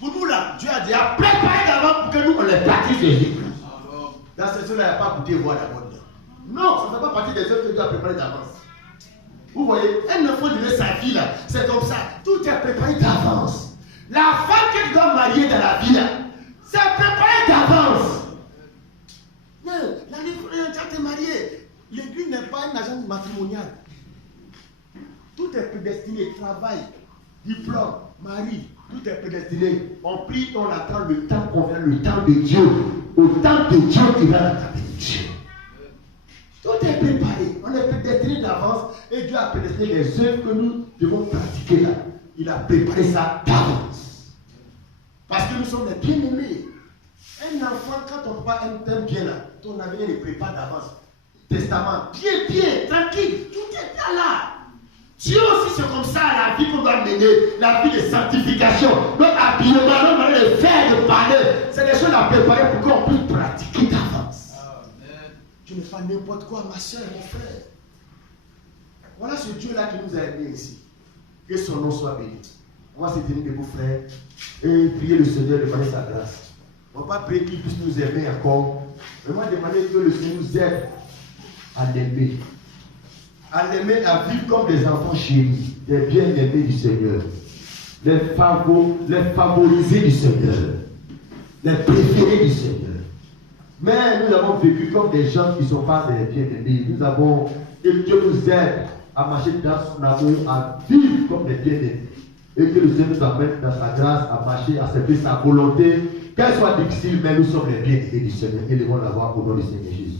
Pour nous là, Dieu a déjà préparé d'avant pour que nous on les pratique les œuvres. Dans ces œuvres-là, il n'y a pas goûté voir d'abord. Non, ça ne fait pas partie des œuvres que Dieu a préparées d'avance. Vous voyez, un enfant de sa vie là, c'est comme ça. Tout est préparé d'avance. La femme que tu dois marier dans la vie là, c'est préparé d'avance. Non, la vie, tu as été marié. L'église n'est pas une agence matrimoniale. Tout est prédestiné. Travail, diplôme, mari, tout est prédestiné. On prie, on attend le temps qu'on vient, le temps de Dieu. Au temps de Dieu, il va la bénédiction. Tout est préparé. On est prédestiné d'avance. Et Dieu a prédestiné les œuvres que nous devons pratiquer là. Il a préparé ça d'avance. Parce que nous sommes les bien-aimés. Un enfant, quand ton papa aime bien là, ton avenir est préparé d'avance. Testament, bien, tranquille. Tout est bien là. Dieu aussi, c'est comme ça la vie qu'on doit mener. La vie de sanctification. Notre habillement, notre manière de faire, de parler. C'est des choses à préparer pour qu'on puisse pratiquer d'avance. Tu ne fais pas n'importe quoi, ma soeur et mon frère. Voilà ce Dieu-là qui nous a aimés ici. Que son nom soit béni. On va se tenir debout, frère, et prier le Seigneur de demander sa grâce. On ne va pas prier qu'il puisse nous aimer encore. Mais on va demander que le Seigneur nous aide à l'aimer. À l'aimer, à vivre comme des enfants chéris, des bien-aimés du Seigneur. Les favorisés du Seigneur. Les préférés du Seigneur. Mais nous avons vécu comme des gens qui ne sont pas des bien-aimés. Nous avons, et Dieu nous aide à marcher dans son amour, à vivre comme des bien-aimés. Et que le Seigneur nous amène dans sa grâce à marcher, à accepter sa volonté, qu'elle soit difficile, mais nous sommes les bien-aimés du Seigneur. Et nous devons l'avoir au nom du Seigneur Jésus.